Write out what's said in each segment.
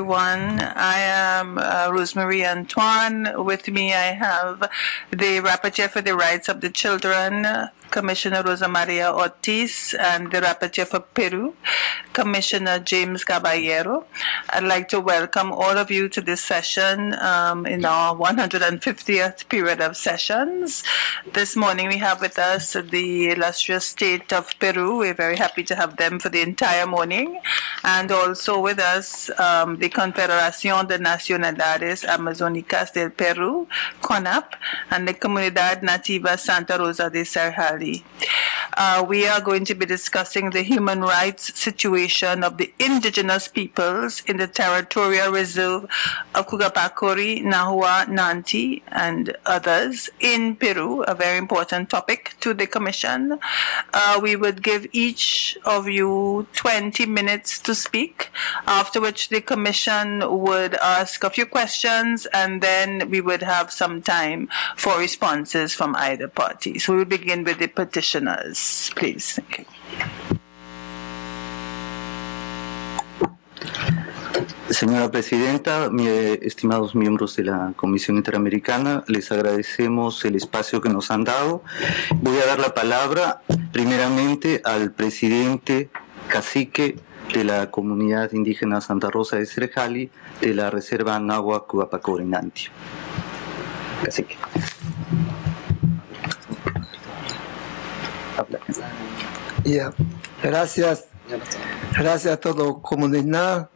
Everyone. I am Rosemary Antoine. With me I have the Rapporteur for the Rights of the Children, Commissioner Rosa Maria Ortiz, and the Rapporteur for Peru, Commissioner James Caballero. I'd like to welcome all of you to this session in our 150th period of sessions. This morning we have with us the illustrious state of Peru. We're very happy to have them for the entire morning. And also with us the Confederación de Nacionalidades Amazónicas del Perú, CONAP, and the Comunidad Nativa Santa Rosa de Serjali. We are going to be discussing the human rights situation of the indigenous peoples in the territorial reserve of Cugapacori, Nahua, Nanti, and others in Peru, a very important topic to the Commission. We would give each of you 20 minutes to speak, after which the Commission would ask a few questions, and then we would have some time for responses from either party. So we will begin with the petitioners, please. Thank you. Señora Presidenta, estimados miembros de la Comisión Interamericana, les agradecemos el espacio que nos han dado. Voy a dar la palabra primeramente al presidente cacique de la Comunidad Indígena Santa Rosa de Serjali de la Reserva Nahua Cugapacori Nanti. Cacique. Yeah. Gracias a toda la comunidad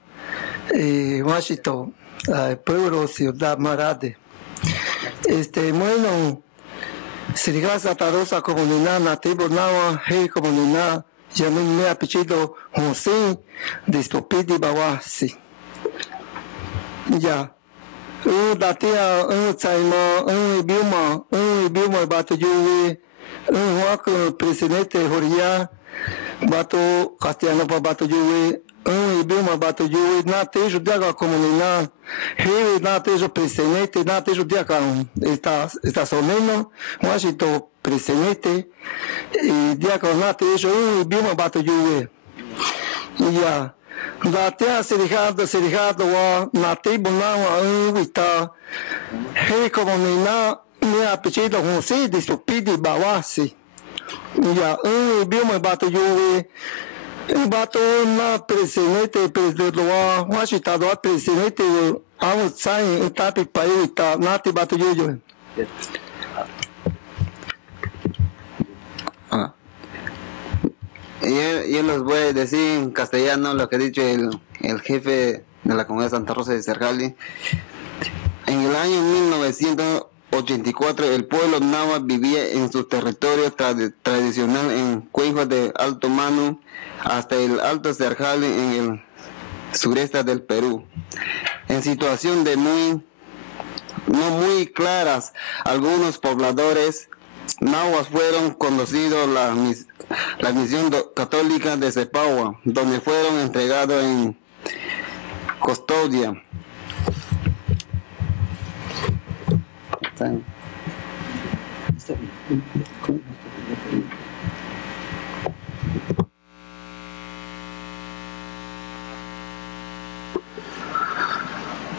Washington, pueblo, ciudad Marade. Bueno, Siriga Santa Rosa, comunidad nativa Nahua, comunidad, llamen mi apellido José de Stupidi Bawasi. Ya. Datia, Chaima, Bioma, Batayuwe, Huaco, presidente Joria, Bato, Castellano Batayuwe, Bioma Batayuwe, Natejo Diaga Comunidad, Rio Natejo presidente, Natejo Diaga, está sonando, Washington presidente, y Diaga Natejo, Bioma Batayuwe. Ya. Datea Serjado, wa nativo Nahua, Wita, comunidad, mi apellido José de Stupidi Bawasi. Ya, Bioma Batayuwe, Bato na presidente, Washington, presidente, outside, Tapi Paita, Nati Batayuwe. Yo les voy a decir en castellano lo que ha dicho el jefe de la Comunidad Santa Rosa de Serjali. En el año 1984 el pueblo Nahua vivía en su territorio tradicional en Cuenca de Alto Manu hasta el Alto Serjali en el sureste del Perú. En situación de no muy claras, algunos pobladores Nahuas fueron conducidos a la misión católica de Cepagua, donde fueron entregados en custodia.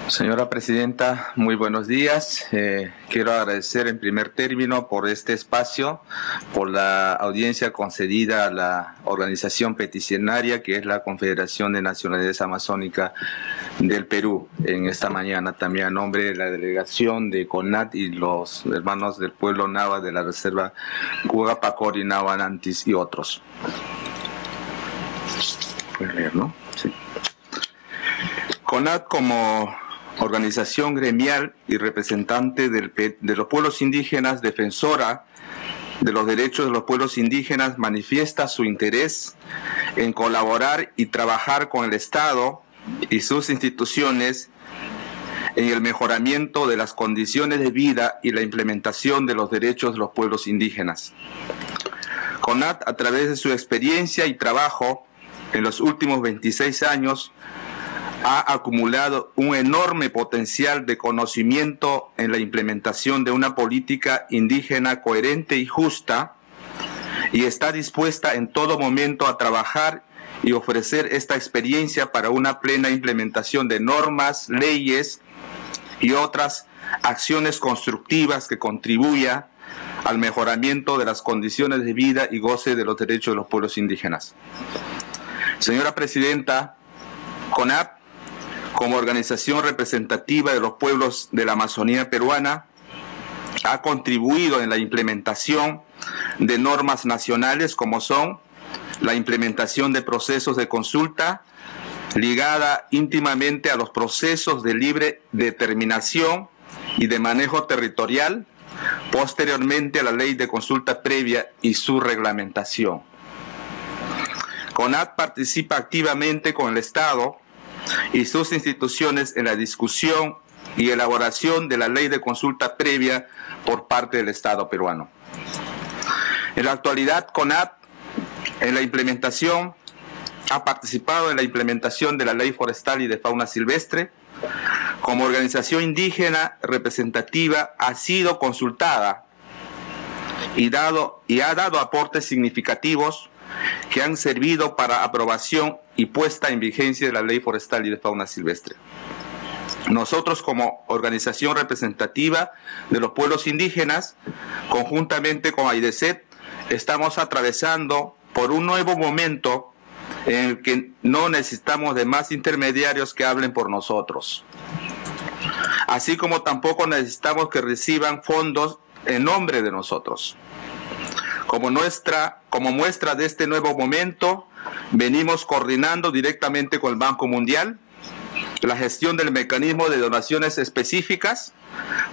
Señora Presidenta, muy buenos días. Quiero agradecer en primer término por este espacio, por la audiencia concedida a la organización peticionaria que es la Confederación de Nacionalidades Amazónicas del Perú en esta mañana, también a nombre de la delegación de CONAT y los hermanos del pueblo Nahua de la Reserva Cugapacori, Nahua, Nantis y otros. Voy a leer, ¿no? Sí. CONAT como organización gremial y representante de los pueblos indígenas, defensora de los derechos de los pueblos indígenas, manifiesta su interés en colaborar y trabajar con el Estado y sus instituciones en el mejoramiento de las condiciones de vida y la implementación de los derechos de los pueblos indígenas. CONAT, a través de su experiencia y trabajo en los últimos 26 años, ha acumulado un enorme potencial de conocimiento en la implementación de una política indígena coherente y justa, y está dispuesta en todo momento a trabajar y ofrecer esta experiencia para una plena implementación de normas, leyes y otras acciones constructivas que contribuya al mejoramiento de las condiciones de vida y goce de los derechos de los pueblos indígenas. Señora Presidenta, CONAP, como organización representativa de los pueblos de la Amazonía peruana, ha contribuido en la implementación de normas nacionales como son la implementación de procesos de consulta ligada íntimamente a los procesos de libre determinación y de manejo territorial, posteriormente a la ley de consulta previa y su reglamentación. CONAP participa activamente con el Estado y sus instituciones en la discusión y elaboración de la ley de consulta previa por parte del Estado peruano. En la actualidad, CONAP ha participado en la implementación de la Ley Forestal y de Fauna Silvestre. Como organización indígena representativa ha sido consultada y ha dado aportes significativos que han servido para aprobación y puesta en vigencia de la Ley Forestal y de Fauna Silvestre. Nosotros, como organización representativa de los pueblos indígenas, conjuntamente con AIDESET, estamos atravesando por un nuevo momento en el que no necesitamos de más intermediarios que hablen por nosotros. Así como tampoco necesitamos que reciban fondos en nombre de nosotros. Como muestra de este nuevo momento, venimos coordinando directamente con el Banco Mundial la gestión del mecanismo de donaciones específicas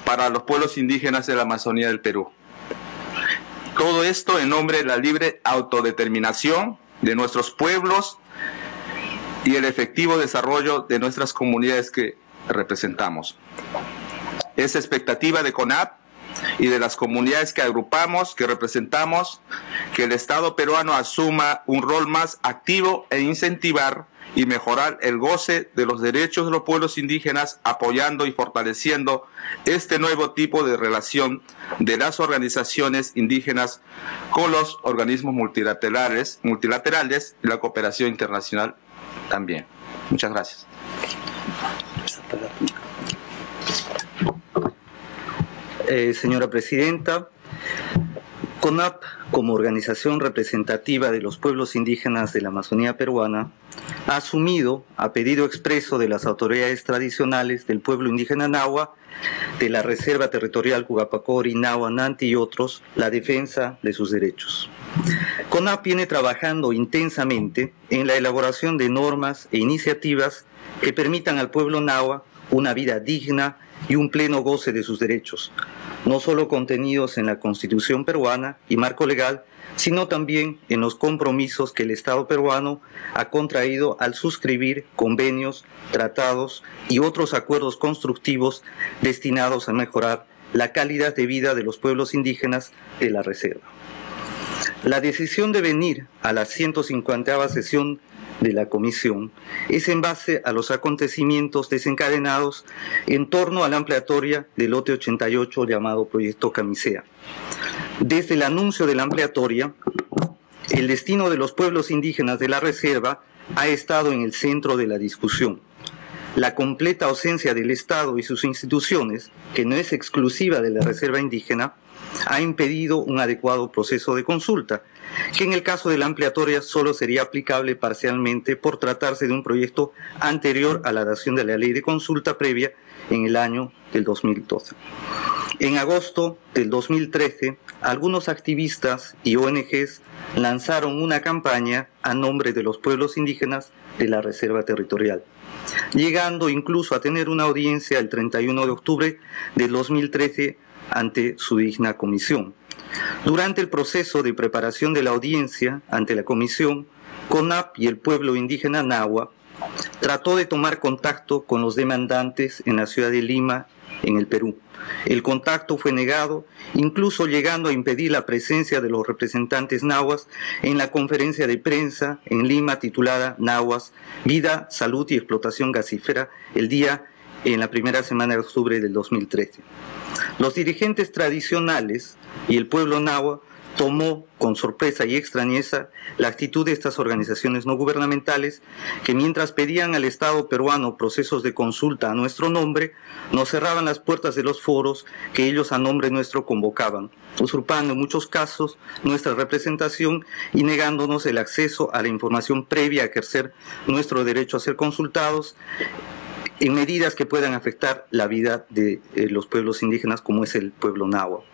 para los pueblos indígenas de la Amazonía del Perú. Todo esto en nombre de la libre autodeterminación de nuestros pueblos y el efectivo desarrollo de nuestras comunidades que representamos. Es expectativa de CONAP y de las comunidades que agrupamos, que representamos, que el Estado peruano asuma un rol más activo e incentivar y mejorar el goce de los derechos de los pueblos indígenas, apoyando y fortaleciendo este nuevo tipo de relación de las organizaciones indígenas con los organismos multilaterales y la cooperación internacional también. Muchas gracias. Señora Presidenta, CONAP, como organización representativa de los pueblos indígenas de la Amazonía peruana, ha asumido, a pedido expreso de las autoridades tradicionales del pueblo indígena Nahua, de la Reserva Territorial Cugapacori, Nahua, Nanti y otros, la defensa de sus derechos. CONAP viene trabajando intensamente en la elaboración de normas e iniciativas que permitan al pueblo Nahua una vida digna y un pleno goce de sus derechos, no solo contenidos en la Constitución peruana y marco legal, sino también en los compromisos que el Estado peruano ha contraído al suscribir convenios, tratados y otros acuerdos constructivos destinados a mejorar la calidad de vida de los pueblos indígenas de la Reserva. La decisión de venir a la 150ª sesión de la Comisión es en base a los acontecimientos desencadenados en torno a la ampliatoria del lote 88 llamado Proyecto Camisea. Desde el anuncio de la ampliatoria, el destino de los pueblos indígenas de la Reserva ha estado en el centro de la discusión. La completa ausencia del Estado y sus instituciones, que no es exclusiva de la Reserva indígena, ha impedido un adecuado proceso de consulta, que en el caso de la ampliatoria solo sería aplicable parcialmente por tratarse de un proyecto anterior a la dación de la ley de consulta previa en el año del 2012. En agosto del 2013, algunos activistas y ONGs lanzaron una campaña a nombre de los pueblos indígenas de la Reserva Territorial, llegando incluso a tener una audiencia el 31 de octubre del 2013 ante su digna comisión. Durante el proceso de preparación de la audiencia ante la comisión, CONAP y el pueblo indígena Nahua trató de tomar contacto con los demandantes en la ciudad de Lima, en el Perú. El contacto fue negado, incluso llegando a impedir la presencia de los representantes nahuas en la conferencia de prensa en Lima titulada Nahuas, Vida, Salud y Explotación Gasífera, en la primera semana de octubre del 2013. Los dirigentes tradicionales y el pueblo nahua tomó con sorpresa y extrañeza la actitud de estas organizaciones no gubernamentales que, mientras pedían al Estado peruano procesos de consulta a nuestro nombre, nos cerraban las puertas de los foros que ellos a nombre nuestro convocaban, usurpando en muchos casos nuestra representación y negándonos el acceso a la información previa a ejercer nuestro derecho a ser consultados en medidas que puedan afectar la vida de los pueblos indígenas, como es el pueblo náhuatl.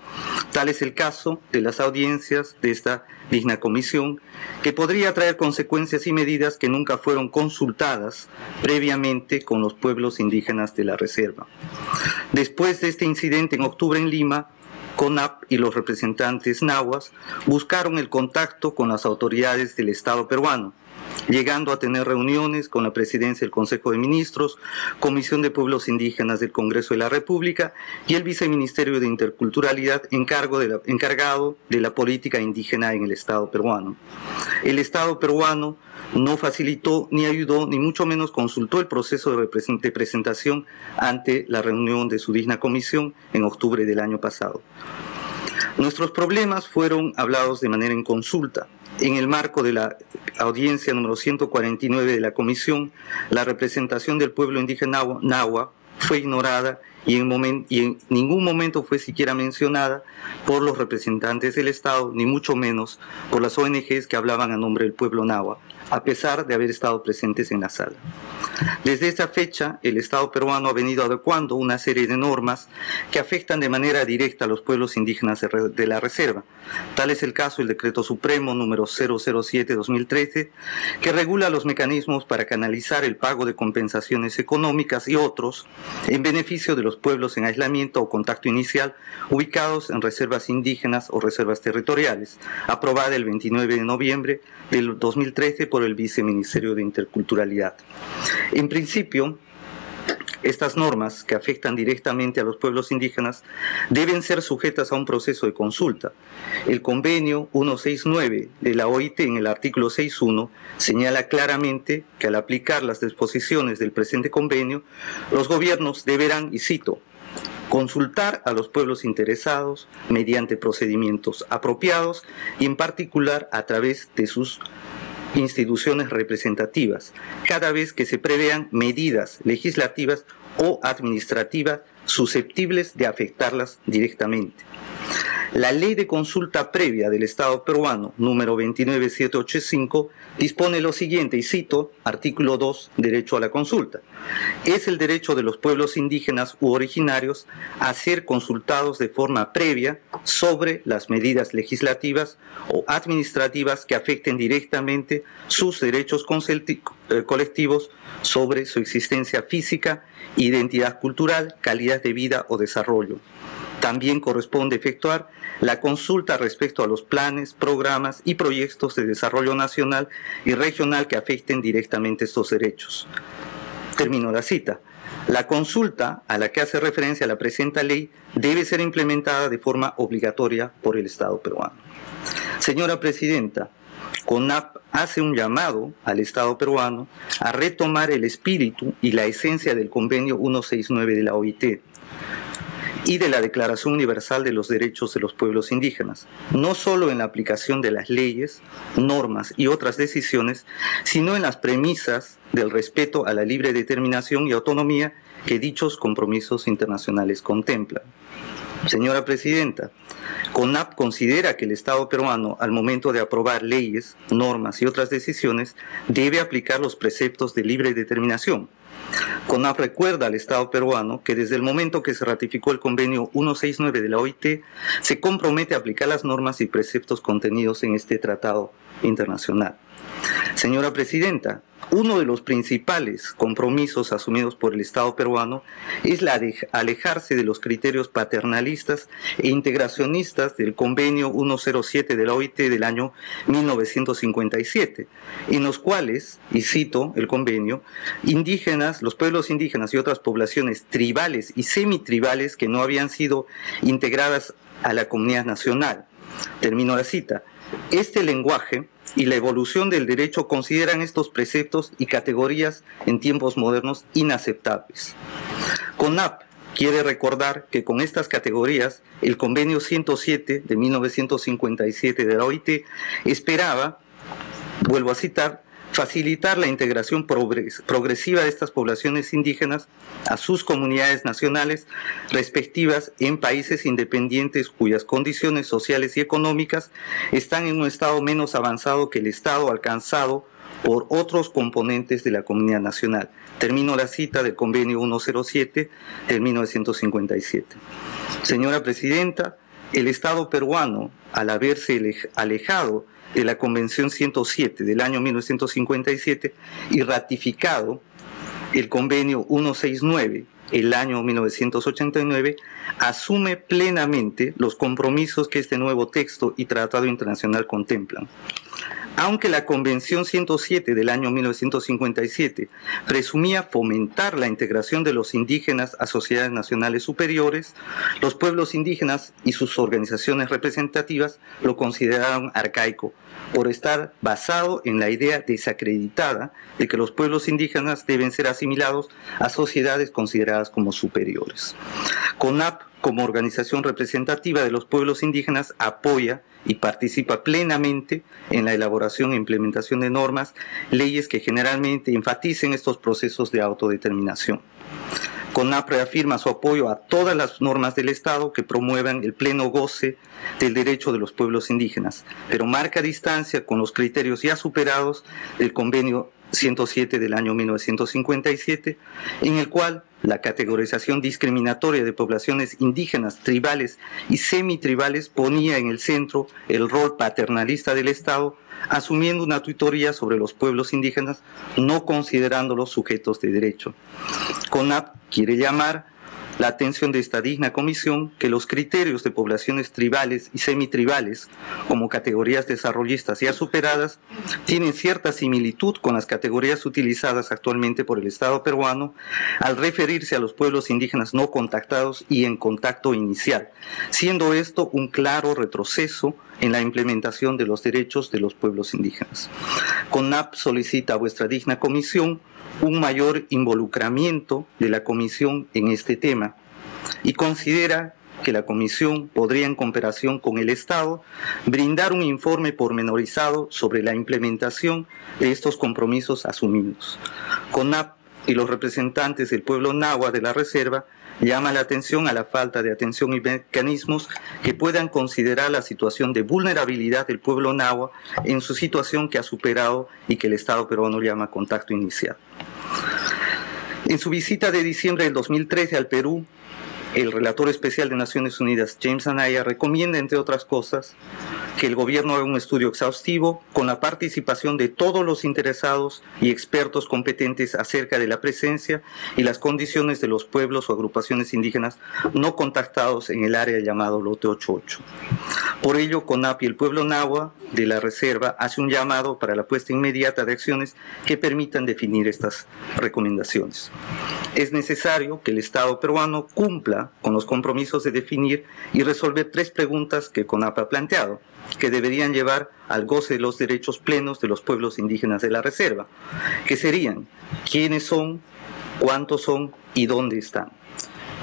Tal es el caso de las audiencias de esta digna comisión, que podría traer consecuencias y medidas que nunca fueron consultadas previamente con los pueblos indígenas de la reserva. Después de este incidente en octubre en Lima, CONAP y los representantes nahuas buscaron el contacto con las autoridades del Estado peruano, llegando a tener reuniones con la Presidencia del Consejo de Ministros, Comisión de Pueblos Indígenas del Congreso de la República y el Viceministerio de Interculturalidad encargado de la política indígena en el Estado peruano. El Estado peruano no facilitó ni ayudó, ni mucho menos consultó el proceso de presentación ante la reunión de su digna comisión en octubre del año pasado. Nuestros problemas fueron hablados de manera en consulta. En el marco de la audiencia número 149 de la Comisión, la representación del pueblo indígena náhuatl fue ignorada y en ningún momento fue siquiera mencionada por los representantes del Estado, ni mucho menos por las ONGs que hablaban a nombre del pueblo náhuatl, a pesar de haber estado presentes en la sala. Desde esta fecha, el Estado peruano ha venido adecuando una serie de normas que afectan de manera directa a los pueblos indígenas de la reserva. Tal es el caso del Decreto Supremo número 007-2013, que regula los mecanismos para canalizar el pago de compensaciones económicas y otros en beneficio de los pueblos en aislamiento o contacto inicial ubicados en reservas indígenas o reservas territoriales, aprobada el 29 de noviembre del 2013 por el Viceministerio de Interculturalidad. En principio, estas normas que afectan directamente a los pueblos indígenas deben ser sujetas a un proceso de consulta. El convenio 169 de la OIT en el artículo 6.1 señala claramente que al aplicar las disposiciones del presente convenio, los gobiernos deberán, y cito, consultar a los pueblos interesados mediante procedimientos apropiados y en particular a través de sus instituciones representativas, cada vez que se prevean medidas legislativas o administrativas susceptibles de afectarlas directamente. La Ley de Consulta Previa del Estado peruano, número 29785, dispone lo siguiente, y cito, artículo 2, derecho a la consulta. Es el derecho de los pueblos indígenas u originarios a ser consultados de forma previa sobre las medidas legislativas o administrativas que afecten directamente sus derechos colectivos sobre su existencia física, identidad cultural, calidad de vida o desarrollo. También corresponde efectuar la consulta respecto a los planes, programas y proyectos de desarrollo nacional y regional que afecten directamente estos derechos. Termino la cita. La consulta a la que hace referencia la presente ley debe ser implementada de forma obligatoria por el Estado peruano. Señora Presidenta, CONAP hace un llamado al Estado peruano a retomar el espíritu y la esencia del Convenio 169 de la OIT y de la Declaración Universal de los Derechos de los Pueblos Indígenas, no solo en la aplicación de las leyes, normas y otras decisiones, sino en las premisas del respeto a la libre determinación y autonomía que dichos compromisos internacionales contemplan. Señora Presidenta, CONAP considera que el Estado peruano, al momento de aprobar leyes, normas y otras decisiones, debe aplicar los preceptos de libre determinación. CONAP recuerda al Estado peruano que desde el momento que se ratificó el convenio 169 de la OIT, se compromete a aplicar las normas y preceptos contenidos en este tratado internacional. Señora Presidenta, uno de los principales compromisos asumidos por el Estado peruano es la de alejarse de los criterios paternalistas e integracionistas del convenio 107 de la OIT del año 1957, en los cuales, y cito el convenio, indígenas, los pueblos indígenas y otras poblaciones tribales y semitribales que no habían sido integradas a la comunidad nacional. Termino la cita. Este lenguaje y la evolución del derecho consideran estos preceptos y categorías en tiempos modernos inaceptables. CONAP quiere recordar que con estas categorías, el convenio 107 de 1957 de la OIT esperaba, vuelvo a citar, facilitar la integración progresiva de estas poblaciones indígenas a sus comunidades nacionales respectivas en países independientes cuyas condiciones sociales y económicas están en un estado menos avanzado que el estado alcanzado por otros componentes de la comunidad nacional. Termino la cita del convenio 107 de 1957. Señora Presidenta, el Estado peruano, al haberse alejado de la Convención 107 del año 1957 y ratificado el convenio 169 el año 1989, asume plenamente los compromisos que este nuevo texto y tratado internacional contemplan. Aunque la Convención 107 del año 1957 presumía fomentar la integración de los indígenas a sociedades nacionales superiores, los pueblos indígenas y sus organizaciones representativas lo consideraron arcaico, por estar basado en la idea desacreditada de que los pueblos indígenas deben ser asimilados a sociedades consideradas como superiores. CONAP, como organización representativa de los pueblos indígenas, apoya y participa plenamente en la elaboración e implementación de normas, leyes que generalmente enfaticen estos procesos de autodeterminación. CONAP reafirma su apoyo a todas las normas del Estado que promuevan el pleno goce del derecho de los pueblos indígenas, pero marca distancia con los criterios ya superados del Convenio 107 del año 1957, en el cual la categorización discriminatoria de poblaciones indígenas, tribales y semitribales ponía en el centro el rol paternalista del Estado, asumiendo una tutoría sobre los pueblos indígenas, no considerándolos sujetos de derecho. CONAP quiere llamar la atención de esta digna comisión que los criterios de poblaciones tribales y semitribales como categorías desarrollistas ya superadas tienen cierta similitud con las categorías utilizadas actualmente por el Estado peruano al referirse a los pueblos indígenas no contactados y en contacto inicial, siendo esto un claro retroceso en la implementación de los derechos de los pueblos indígenas. CONAP solicita a vuestra digna comisión un mayor involucramiento de la Comisión en este tema y considera que la Comisión podría, en cooperación con el Estado, brindar un informe pormenorizado sobre la implementación de estos compromisos asumidos. CONAP y los representantes del pueblo nahua de la Reserva llama la atención a la falta de atención y mecanismos que puedan considerar la situación de vulnerabilidad del pueblo nahua en su situación que ha superado y que el Estado peruano llama contacto inicial. En su visita de diciembre del 2013 al Perú, el relator especial de Naciones Unidas, James Anaya, recomienda, entre otras cosas, que el gobierno haga un estudio exhaustivo con la participación de todos los interesados y expertos competentes acerca de la presencia y las condiciones de los pueblos o agrupaciones indígenas no contactados en el área llamado Lote 88. Por ello, CONAP y el pueblo nahua de la Reserva hace un llamado para la puesta inmediata de acciones que permitan definir estas recomendaciones. Es necesario que el Estado peruano cumpla con los compromisos de definir y resolver 3 preguntas que CONAP ha planteado, que deberían llevar al goce de los derechos plenos de los pueblos indígenas de la Reserva, que serían: ¿quiénes son?, ¿cuántos son? ¿Y dónde están?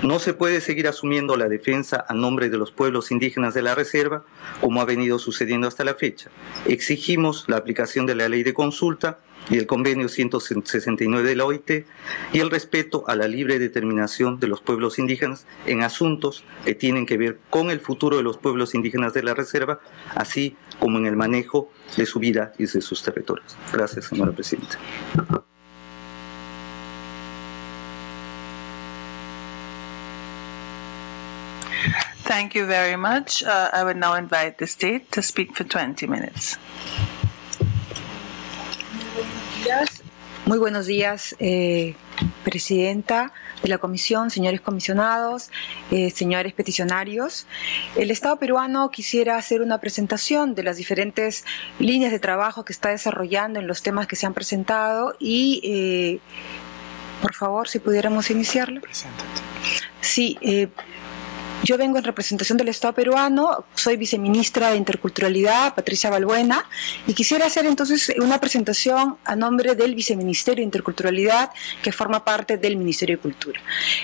No se puede seguir asumiendo la defensa a nombre de los pueblos indígenas de la Reserva, como ha venido sucediendo hasta la fecha. Exigimos la aplicación de la ley de consulta y el convenio 169 de la OIT y el respeto a la libre determinación de los pueblos indígenas en asuntos que tienen que ver con el futuro de los pueblos indígenas de la Reserva, así como en el manejo de su vida y de sus territorios. Gracias, señora Presidenta. Thank you very much. I would now invite the state to speak for 20 minutes. Muy buenos días, Presidenta de la Comisión, señores comisionados, señores peticionarios. El Estado peruano quisiera hacer una presentación de las diferentes líneas de trabajo que está desarrollando en los temas que se han presentado y, por favor, si pudiéramos iniciarlo. Sí, Yo vengo en representación del Estado peruano, soy viceministra de Interculturalidad, Patricia Balbuena, y quisiera hacer entonces una presentación a nombre del Viceministerio de Interculturalidad, que forma parte del Ministerio de Cultura.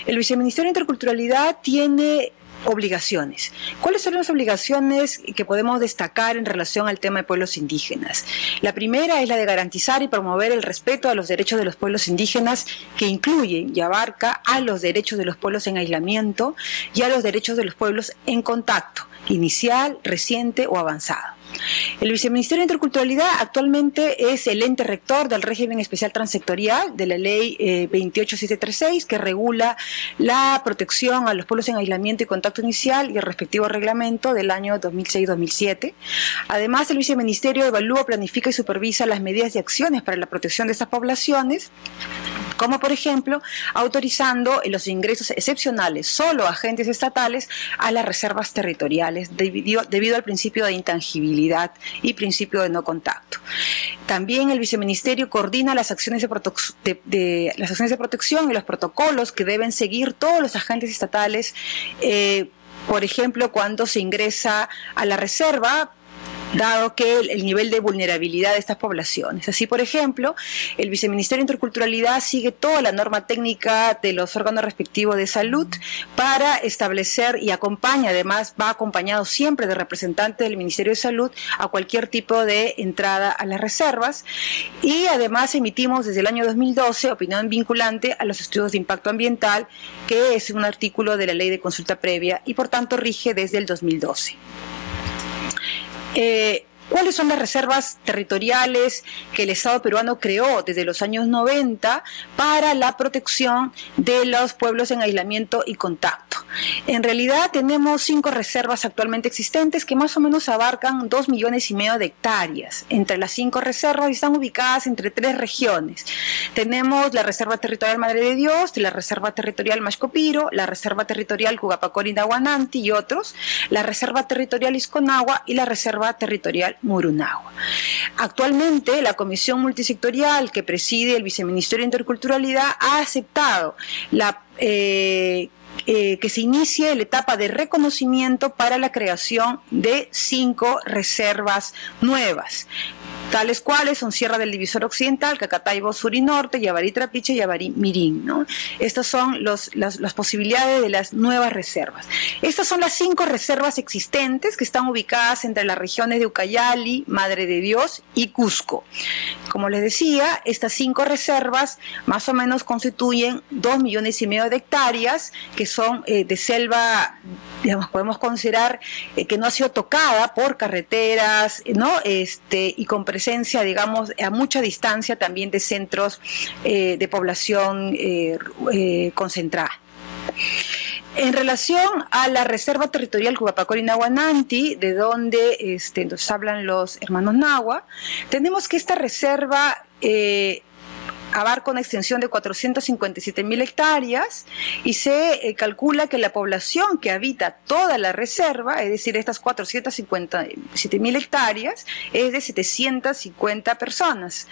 El Viceministerio de Interculturalidad tiene obligaciones. ¿Cuáles son las obligaciones que podemos destacar en relación al tema de pueblos indígenas? La primera es la de garantizar y promover el respeto a los derechos de los pueblos indígenas, que incluye y abarca a los derechos de los pueblos en aislamiento y a los derechos de los pueblos en contacto, inicial, reciente o avanzado. El Viceministerio de Interculturalidad actualmente es el ente rector del régimen especial transsectorial de la ley 28736, que regula la protección a los pueblos en aislamiento y contacto inicial y el respectivo reglamento del año 2006-2007. Además, el Viceministerio evalúa, planifica y supervisa las medidas y acciones para la protección de estas poblaciones, como por ejemplo autorizando los ingresos excepcionales solo a agentes estatales a las reservas territoriales debido al principio de intangibilidad y principio de no contacto. También el Viceministerio coordina las acciones de protección y los protocolos que deben seguir todos los agentes estatales, por ejemplo, cuando se ingresa a la reserva, dado que el nivel de vulnerabilidad de estas poblaciones. Así, por ejemplo, el Viceministerio de Interculturalidad sigue toda la norma técnica de los órganos respectivos de salud para establecer y acompaña, además va acompañado siempre de representantes del Ministerio de Salud a cualquier tipo de entrada a las reservas, y además emitimos desde el año 2012 opinión vinculante a los estudios de impacto ambiental, que es un artículo de la Ley de Consulta Previa y por tanto rige desde el 2012. ¿Cuáles son las reservas territoriales que el Estado peruano creó desde los años 90 para la protección de los pueblos en aislamiento y contacto? En realidad tenemos 5 reservas actualmente existentes que más o menos abarcan 2,5 millones de hectáreas. Entre las 5 reservas están ubicadas entre 3 regiones. Tenemos la Reserva Territorial Madre de Dios, la Reserva Territorial Mashcopiro, la Reserva Territorial Cugapacori-Nahuananti y otros, la Reserva Territorial Isconagua y la Reserva Territorial Murunagua. Actualmente, la Comisión Multisectorial que preside el Viceministerio de Interculturalidad ha aceptado que se inicie la etapa de reconocimiento para la creación de 5 reservas nuevas, tales cuales son Sierra del Divisor Occidental, Cacataibo Sur y Norte, Yavarí Trapiche y Yavarí Mirín, ¿no? Estas son las posibilidades de las nuevas reservas. Estas son las 5 reservas existentes que están ubicadas entre las regiones de Ucayali, Madre de Dios y Cusco. Como les decía, estas 5 reservas más o menos constituyen 2,5 millones de hectáreas, que son de selva, digamos, podemos considerar que no ha sido tocada por carreteras, ¿no? Y con presencia, digamos, a mucha distancia también de centros de población concentrada. En relación a la Reserva Territorial Cugapacori-Nahuananti, de donde nos hablan los hermanos Nahua, tenemos que esta reserva abarca una extensión de 457.000 hectáreas y se calcula que la población que habita toda la reserva, es decir, estas 457.000 hectáreas, es de 750 personas.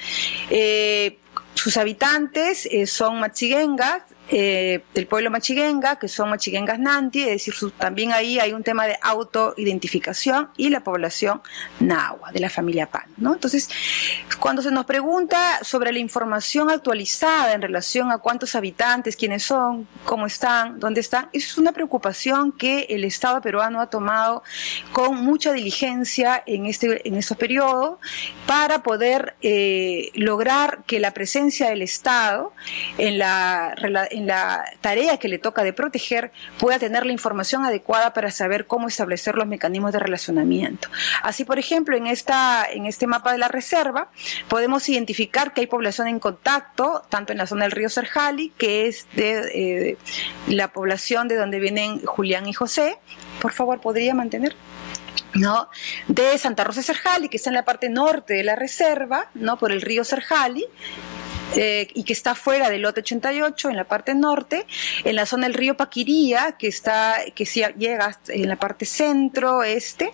Sus habitantes son machiguengas, del pueblo machiguenga, que son machiguengas nanti, es decir, también ahí hay un tema de autoidentificación, y la población nahua, de la familia Pan, ¿no? Entonces, cuando se nos pregunta sobre la información actualizada en relación a cuántos habitantes, quiénes son, cómo están, dónde están, es una preocupación que el Estado peruano ha tomado con mucha diligencia en estos periodos para poder lograr que la presencia del Estado en la tarea que le toca de proteger pueda tener la información adecuada para saber cómo establecer los mecanismos de relacionamiento. Así, por ejemplo, en este mapa de la reserva podemos identificar que hay población en contacto, tanto en la zona del río Serjali, que es de la población de donde vienen Julián y José. Por favor, ¿podría mantener? ¿No? De Santa Rosa de Serjali, que está en la parte norte de la reserva, ¿no? Por el río Serjali. y que está fuera del lote 88, en la parte norte, en la zona del río Paquiría, que llega en la parte centro-este,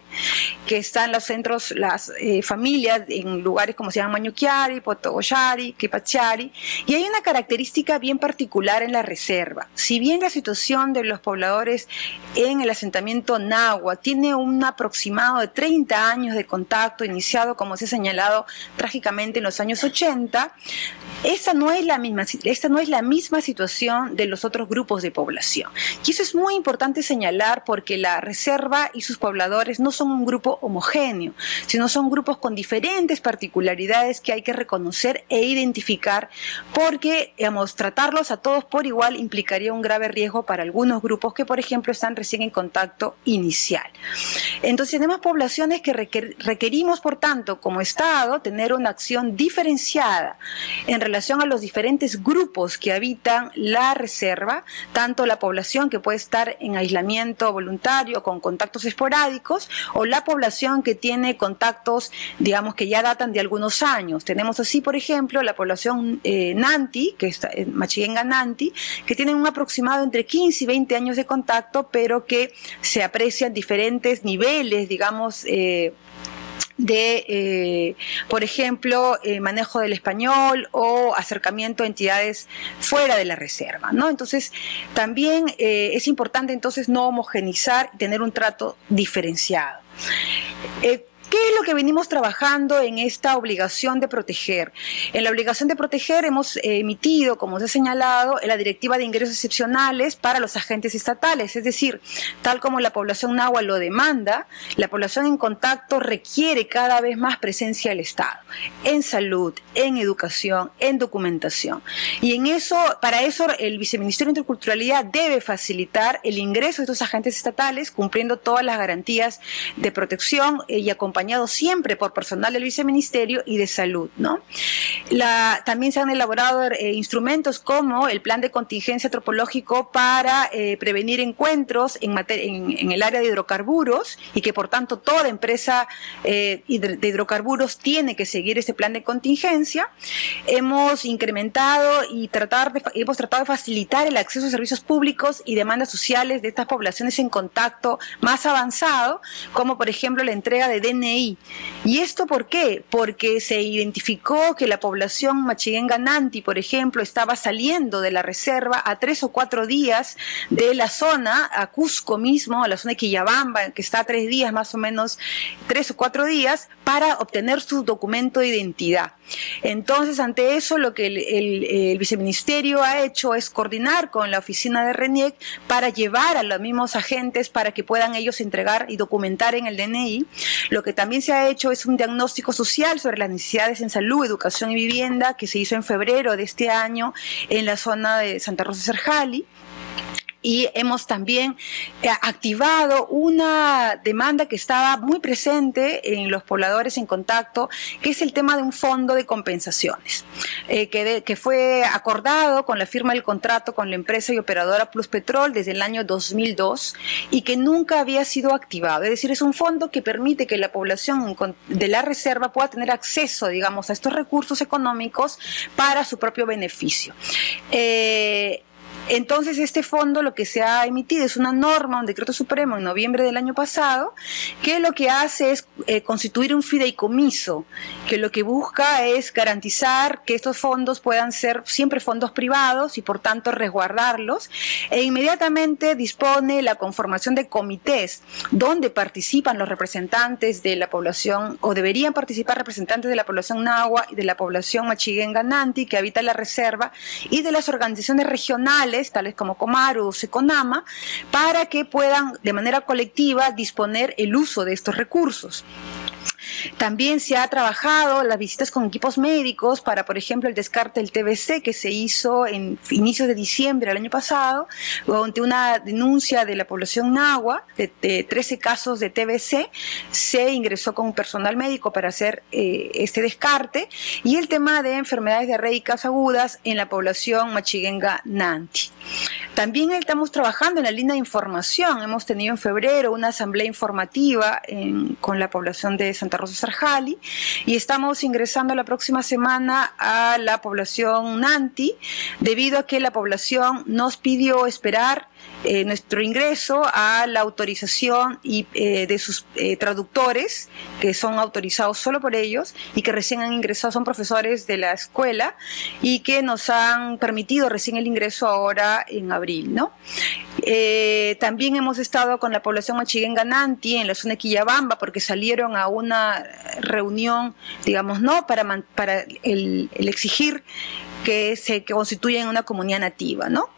que está en los centros, las familias, en lugares como se llaman Mañuquiari, Potogoyari, Quipachari, y hay una característica bien particular en la reserva. Si bien la situación de los pobladores en el asentamiento Nahua tiene un aproximado de 30 años de contacto iniciado, como se ha señalado trágicamente en los años 80, esta no es la misma situación de los otros grupos de población. Y eso es muy importante señalar porque la reserva y sus pobladores no son un grupo homogéneo, sino son grupos con diferentes particularidades que hay que reconocer e identificar porque, digamos, tratarlos a todos por igual implicaría un grave riesgo para algunos grupos que, por ejemplo, están recién en contacto inicial. Entonces, tenemos poblaciones que requerimos, por tanto, como Estado, tener una acción diferenciada en relación a los diferentes grupos que habitan la reserva, tanto la población que puede estar en aislamiento voluntario con contactos esporádicos o la población que tiene contactos, digamos, que ya datan de algunos años. Tenemos así, por ejemplo, la población Nanti, que está en Machiguenga Nanti, que tienen un aproximado entre 15 y 20 años de contacto, pero que se aprecian diferentes niveles, digamos, por ejemplo, manejo del español o acercamiento a entidades fuera de la reserva, ¿no? Entonces, también es importante entonces no homogenizar y tener un trato diferenciado. ¿Qué es lo que venimos trabajando en esta obligación de proteger? En la obligación de proteger hemos emitido, como se ha señalado, la Directiva de Ingresos Excepcionales para los agentes estatales, es decir, tal como la población nahua lo demanda, la población en contacto requiere cada vez más presencia del Estado, en salud, en educación, en documentación. Y para eso el Viceministerio de Interculturalidad debe facilitar el ingreso de estos agentes estatales, cumpliendo todas las garantías de protección y acompañado siempre por personal del viceministerio y de salud, ¿no? También se han elaborado instrumentos como el plan de contingencia antropológico para prevenir encuentros en el área de hidrocarburos y que por tanto toda empresa de hidrocarburos tiene que seguir ese plan de contingencia. Hemos incrementado y hemos tratado de facilitar el acceso a servicios públicos y demandas sociales de estas poblaciones en contacto más avanzado, como por ejemplo la entrega de DNI. ¿Y esto por qué? Porque se identificó que la población Machiguenga Nanti, por ejemplo, estaba saliendo de la reserva a 3 o 4 días de la zona, a Cusco mismo, a la zona de Quillabamba, que está a 3 días más o menos, 3 o 4 días, para obtener su documento de identidad. Entonces, ante eso, lo que el viceministerio ha hecho es coordinar con la oficina de RENIEC para llevar a los mismos agentes para que puedan ellos entregar y documentar en el DNI. Lo que también se ha hecho es un diagnóstico social sobre las necesidades en salud, educación y vivienda que se hizo en febrero de este año en la zona de Santa Rosa de Serjali. Y hemos también activado una demanda que estaba muy presente en los pobladores en contacto, que es el tema de un fondo de compensaciones, que fue acordado con la firma del contrato con la empresa y operadora Pluspetrol desde el año 2002 y que nunca había sido activado. Es decir, es un fondo que permite que la población de la reserva pueda tener acceso, digamos, a estos recursos económicos para su propio beneficio. Entonces, este fondo lo que se ha emitido es una norma, un decreto supremo en noviembre del año pasado, que lo que hace es constituir un fideicomiso, que lo que busca es garantizar que estos fondos puedan ser siempre fondos privados y por tanto resguardarlos, e inmediatamente dispone la conformación de comités donde participan los representantes de la población, o deberían participar representantes de la población nahua y de la población Machiguenga Nanti que habita la reserva y de las organizaciones regionales tales como Comaru o Seconama, para que puedan de manera colectiva disponer el uso de estos recursos. También se ha trabajado las visitas con equipos médicos para, por ejemplo, el descarte del TBC que se hizo en inicios de diciembre del año pasado, ante una denuncia de la población nahua de 13 casos de TBC, se ingresó con personal médico para hacer este descarte, y el tema de enfermedades diarreicas agudas en la población Machiguenga Nanti. También estamos trabajando en la línea de información. Hemos tenido en febrero una asamblea informativa con la población de Santa Rosa Rosa Sarjali, y estamos ingresando la próxima semana a la población Nanti, debido a que la población nos pidió esperar nuestro ingreso a la autorización de sus traductores, que son autorizados solo por ellos y que recién han ingresado, son profesores de la escuela y que nos han permitido recién el ingreso ahora en abril, ¿no? También hemos estado con la población Machiguenga Nanti en la zona de Quillabamba, porque salieron a una reunión, digamos, ¿no?, para el exigir que se constituya en una comunidad nativa, ¿no?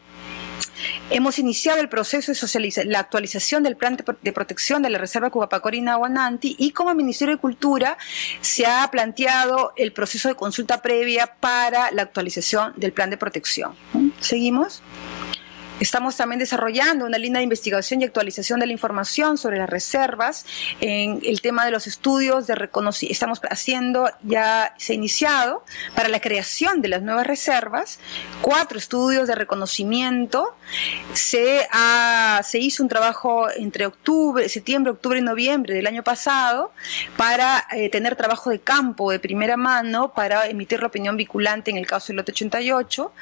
Hemos iniciado el proceso de la actualización del plan de protección de la Reserva Cubapacori Nahuananti, y como Ministerio de Cultura se ha planteado el proceso de consulta previa para la actualización del plan de protección. ¿Seguimos? Estamos también desarrollando una línea de investigación y actualización de la información sobre las reservas en el tema de los estudios de reconocimiento. Estamos haciendo, ya se ha iniciado, para la creación de las nuevas reservas, 4 estudios de reconocimiento. Se hizo un trabajo entre septiembre, octubre y noviembre del año pasado para tener trabajo de campo de primera mano para emitir la opinión vinculante en el caso del lote 88.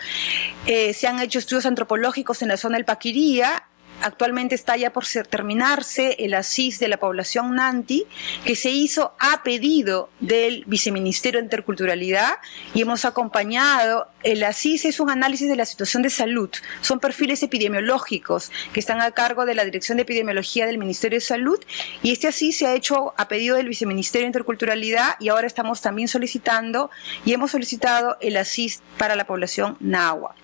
Se han hecho estudios antropológicos en la zona del Paquiría. Actualmente está ya por terminarse el ASIS de la población Nanti, que se hizo a pedido del Viceministerio de Interculturalidad, y hemos acompañado. El ASIS es un análisis de la situación de salud, son perfiles epidemiológicos que están a cargo de la Dirección de Epidemiología del Ministerio de Salud, y este ASIS se ha hecho a pedido del Viceministerio de Interculturalidad, y ahora estamos también solicitando, y hemos solicitado el ASIS para la población Nahua.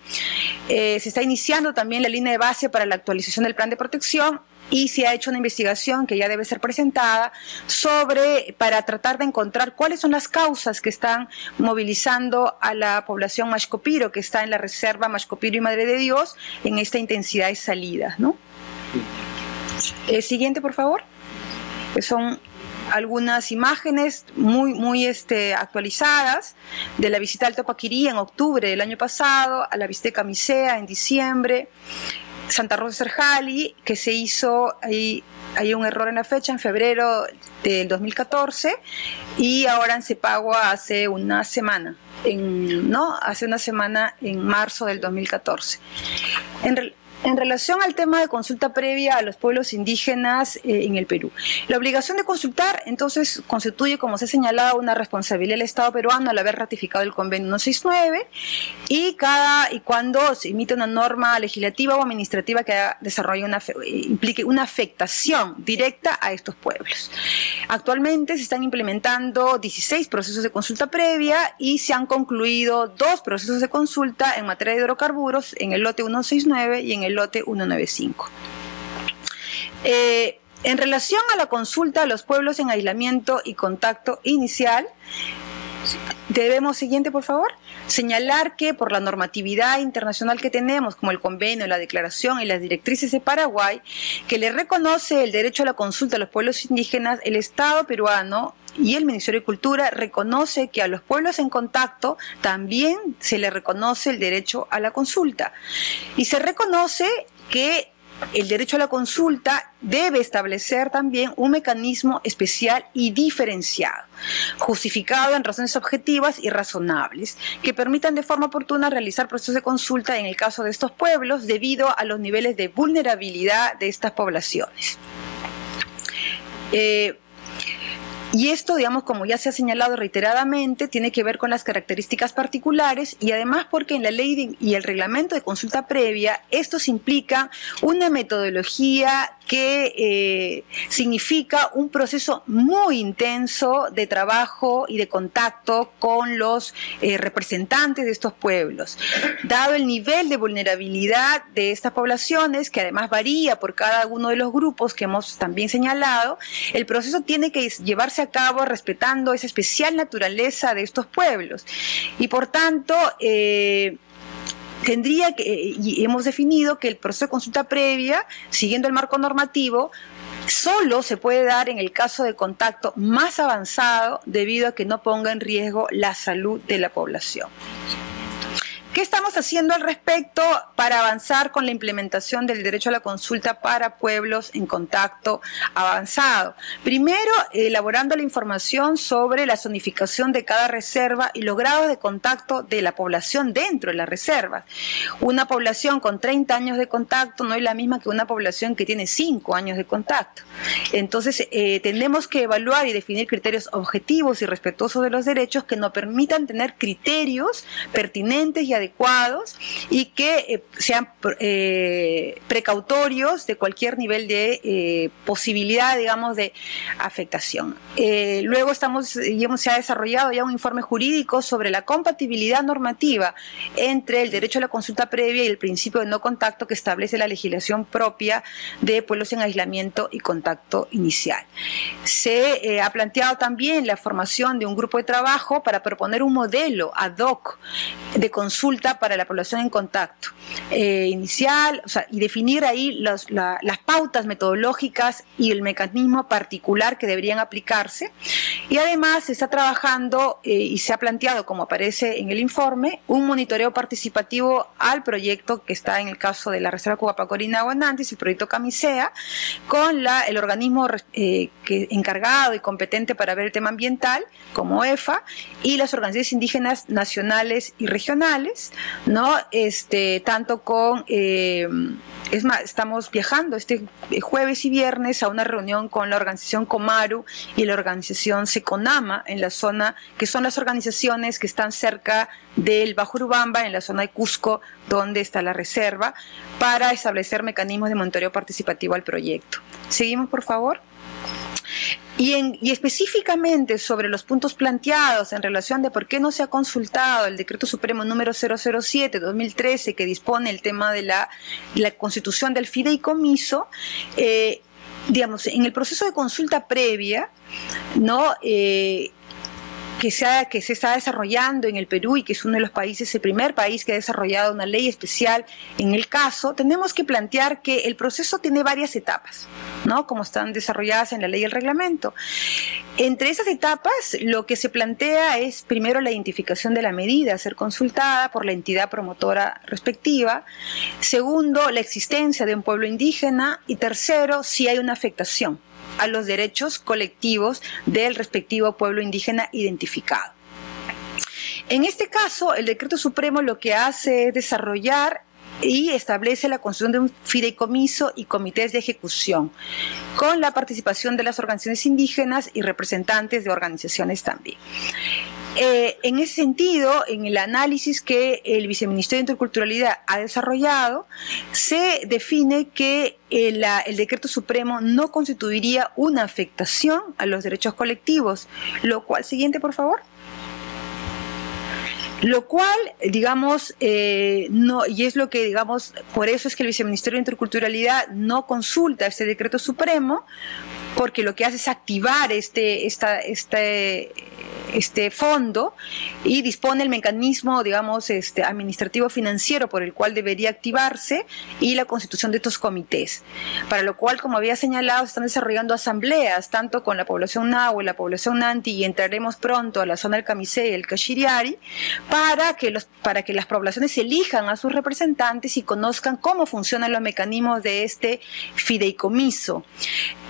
Se está iniciando también la línea de base para la actualización del plan de protección, y se ha hecho una investigación que ya debe ser presentada para tratar de encontrar cuáles son las causas que están movilizando a la población Maxcopiro, que está en la reserva Maxcopiro y Madre de Dios, en esta intensidad de salidas, ¿no? Siguiente, por favor. Son algunas imágenes muy actualizadas de la visita al Alto Paquirí en octubre del año pasado, a la visita de Camisea en diciembre, Santa Rosa Sarjali, que se hizo, hay un error en la fecha, en febrero del 2014, y ahora en Cepagua hace una semana, en marzo del 2014. En relación al tema de consulta previa a los pueblos indígenas en el Perú, la obligación de consultar entonces constituye, como se ha señalado, una responsabilidad del Estado peruano al haber ratificado el convenio 169, y cuando se emite una norma legislativa o administrativa que implique una afectación directa a estos pueblos. Actualmente se están implementando 16 procesos de consulta previa, y se han concluido 2 procesos de consulta en materia de hidrocarburos en el lote 169 y en el lote 195. En relación a la consulta a los pueblos en aislamiento y contacto inicial, debemos, siguiente por favor, señalar que por la normatividad internacional que tenemos, como el convenio, la declaración y las directrices de Paraguay, que le reconoce el derecho a la consulta a los pueblos indígenas, el Estado peruano y el Ministerio de Cultura reconoce que a los pueblos en contacto también se le reconoce el derecho a la consulta. Y se reconoce que el derecho a la consulta debe establecer también un mecanismo especial y diferenciado, justificado en razones objetivas y razonables, que permitan de forma oportuna realizar procesos de consulta en el caso de estos pueblos debido a los niveles de vulnerabilidad de estas poblaciones. Y esto, digamos, como ya se ha señalado reiteradamente, tiene que ver con las características particulares, y además porque en la ley y el reglamento de consulta previa, estos implican una metodología que significa un proceso muy intenso de trabajo y de contacto con los representantes de estos pueblos. Dado el nivel de vulnerabilidad de estas poblaciones, que además varía por cada uno de los grupos que hemos también señalado, el proceso tiene que llevarse a cabo respetando esa especial naturaleza de estos pueblos. Y por tanto, y hemos definido que el proceso de consulta previa, siguiendo el marco normativo, solo se puede dar en el caso de contacto más avanzado, debido a que no ponga en riesgo la salud de la población. ¿Qué estamos haciendo al respecto para avanzar con la implementación del derecho a la consulta para pueblos en contacto avanzado? Primero, elaborando la información sobre la zonificación de cada reserva y los grados de contacto de la población dentro de las reservas. Una población con 30 años de contacto no es la misma que una población que tiene 5 años de contacto. Entonces, tenemos que evaluar y definir criterios objetivos y respetuosos de los derechos que nos permitan tener criterios pertinentes y adecuados y que sean precautorios de cualquier nivel de posibilidad, digamos, de afectación. Luego se ha desarrollado ya un informe jurídico sobre la compatibilidad normativa entre el derecho a la consulta previa y el principio de no contacto que establece la legislación propia de pueblos en aislamiento y contacto inicial. Se ha planteado también la formación de un grupo de trabajo para proponer un modelo ad hoc de consulta para la población en contacto inicial, y definir ahí las pautas metodológicas y el mecanismo particular que deberían aplicarse. Y además se está trabajando y se ha planteado, como aparece en el informe, un monitoreo participativo al proyecto que está en el caso de la Reserva Cucapacorina-Guanantes, el proyecto Camisea, con el organismo encargado y competente para ver el tema ambiental, como EFA, y las organizaciones indígenas nacionales y regionales, ¿no? Tanto con, es más, estamos viajando este jueves y viernes a una reunión con la organización Comaru y la organización Seconama en la zona, que son las organizaciones que están cerca del Bajo Urubamba, en la zona de Cusco, donde está la reserva, para establecer mecanismos de monitoreo participativo al proyecto. Seguimos, por favor. Y específicamente sobre los puntos planteados en relación de por qué no se ha consultado el Decreto Supremo número 007-2013 que dispone el tema de la constitución del fideicomiso, digamos, en el proceso de consulta previa, ¿no? Que se está desarrollando en el Perú y que es uno de los países, el primer país que ha desarrollado una ley especial en el caso, tenemos que plantear que el proceso tiene varias etapas, ¿no? Como están desarrolladas en la ley y el reglamento. Entre esas etapas, lo que se plantea es primero la identificación de la medida a ser consultada por la entidad promotora respectiva, segundo, la existencia de un pueblo indígena y tercero, si hay una afectación a los derechos colectivos del respectivo pueblo indígena identificado. En este caso, el Decreto Supremo lo que hace es desarrollar y establece la constitución de un fideicomiso y comités de ejecución, con la participación de las organizaciones indígenas y representantes de organizaciones también. En ese sentido, en el análisis que el Viceministerio de Interculturalidad ha desarrollado, se define que el Decreto Supremo no constituiría una afectación a los derechos colectivos, lo cual, siguiente por favor. Lo cual, digamos, no, y es lo que, digamos, por eso es que el Viceministerio de Interculturalidad no consulta este Decreto Supremo, porque lo que hace es activar este fondo y dispone el mecanismo, digamos, administrativo financiero por el cual debería activarse y la constitución de estos comités. Para lo cual, como había señalado, están desarrollando asambleas, tanto con la población Nahua y la población Nanti, y entraremos pronto a la zona del Camisea y el Cachiriari, para que las poblaciones elijan a sus representantes y conozcan cómo funcionan los mecanismos de este fideicomiso.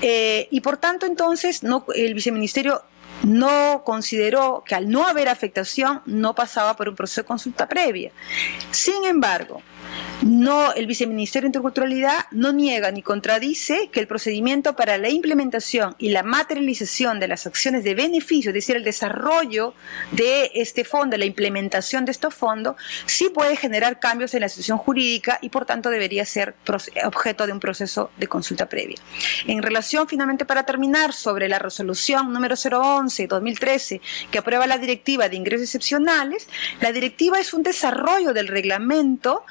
Y por tanto, entonces, el viceministerio no consideró que al no haber afectación no pasaba por un proceso de consulta previa. Sin embargo, el Viceministerio de Interculturalidad no niega ni contradice que el procedimiento para la implementación y la materialización de las acciones de beneficio, es decir, el desarrollo de este fondo, la implementación de estos fondos, sí puede generar cambios en la situación jurídica y por tanto debería ser objeto de un proceso de consulta previa. En relación, finalmente, para terminar, sobre la resolución número 011-2013 que aprueba la Directiva de Ingresos Excepcionales, la directiva es un desarrollo del reglamento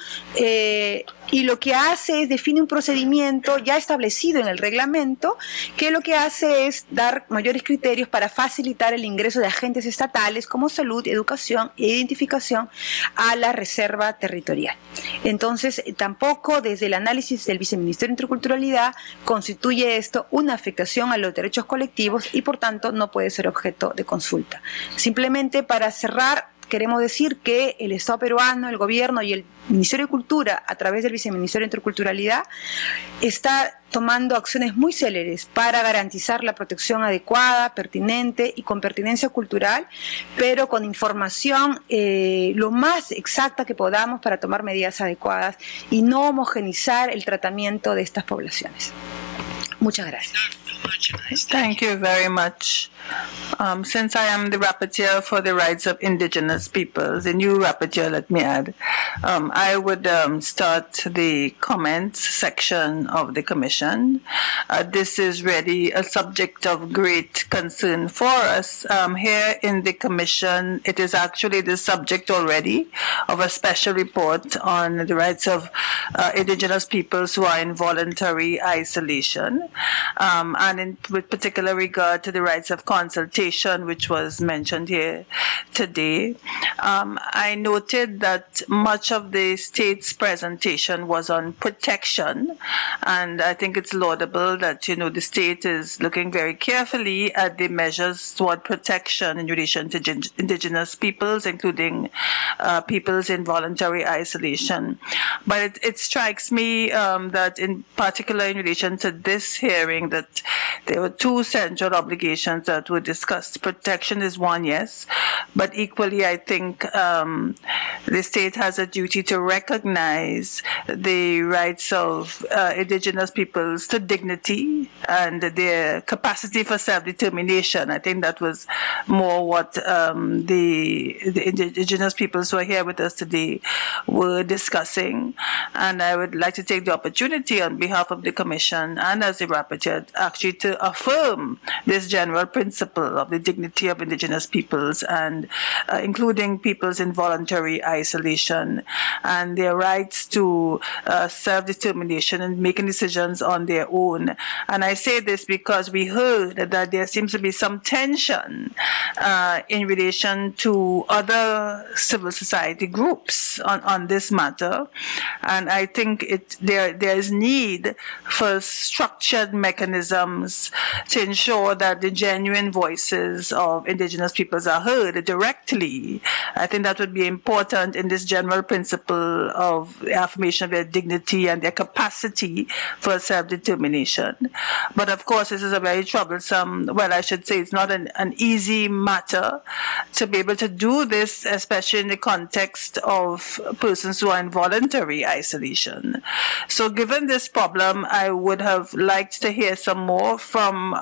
y lo que hace es define un procedimiento ya establecido en el reglamento, que lo que hace es dar mayores criterios para facilitar el ingreso de agentes estatales como salud, educación e identificación a la reserva territorial. Entonces, tampoco desde el análisis del Viceministerio de Interculturalidad constituye esto una afectación a los derechos colectivos y por tanto no puede ser objeto de consulta. Simplemente para cerrar, queremos decir que el Estado peruano, el gobierno y el Ministerio de Cultura, a través del Viceministerio de Interculturalidad, está tomando acciones muy céleres para garantizar la protección adecuada, pertinente y con pertinencia cultural, pero con información lo más exacta que podamos para tomar medidas adecuadas y no homogenizar el tratamiento de estas poblaciones. Muchas gracias. Thank you very much. Since I am the rapporteur for the rights of indigenous peoples, the new rapporteur, let me add, I would start the comments section of the Commission. This is really a subject of great concern for us. Here in the Commission, it is actually the subject already of a special report on the rights of indigenous peoples who are in voluntary isolation, and with particular regard to the rights of consultation, which was mentioned here today. I noted that much of the state's presentation was on protection, and I think it's laudable that, you know, the state is looking very carefully at the measures toward protection in relation to indigenous peoples, including peoples in voluntary isolation. But it strikes me that in particular in relation to this hearing, that there were two central obligations that were discussed. Protection is one, yes, but equally I think the state has a duty to recognize the rights of indigenous peoples to dignity and their capacity for self-determination. I think that was more what the indigenous peoples who are here with us today were discussing. And I would like to take the opportunity on behalf of the Commission and as the rapporteur actually to affirm this general principle of the dignity of indigenous peoples, and including peoples in voluntary isolation and their rights to self-determination and making decisions on their own. And I say this because we heard that there seems to be some tension in relation to other civil society groups on this matter. And I think there is need for structured mechanisms to ensure that the genuine voices of indigenous peoples are heard directly. I think that would be important in this general principle of the affirmation of their dignity and their capacity for self-determination. But of course, this is a very troublesome, well, I should say it's not an easy matter to be able to do this, especially in the context of persons who are in voluntary isolation. So given this problem, I would have liked to hear some more from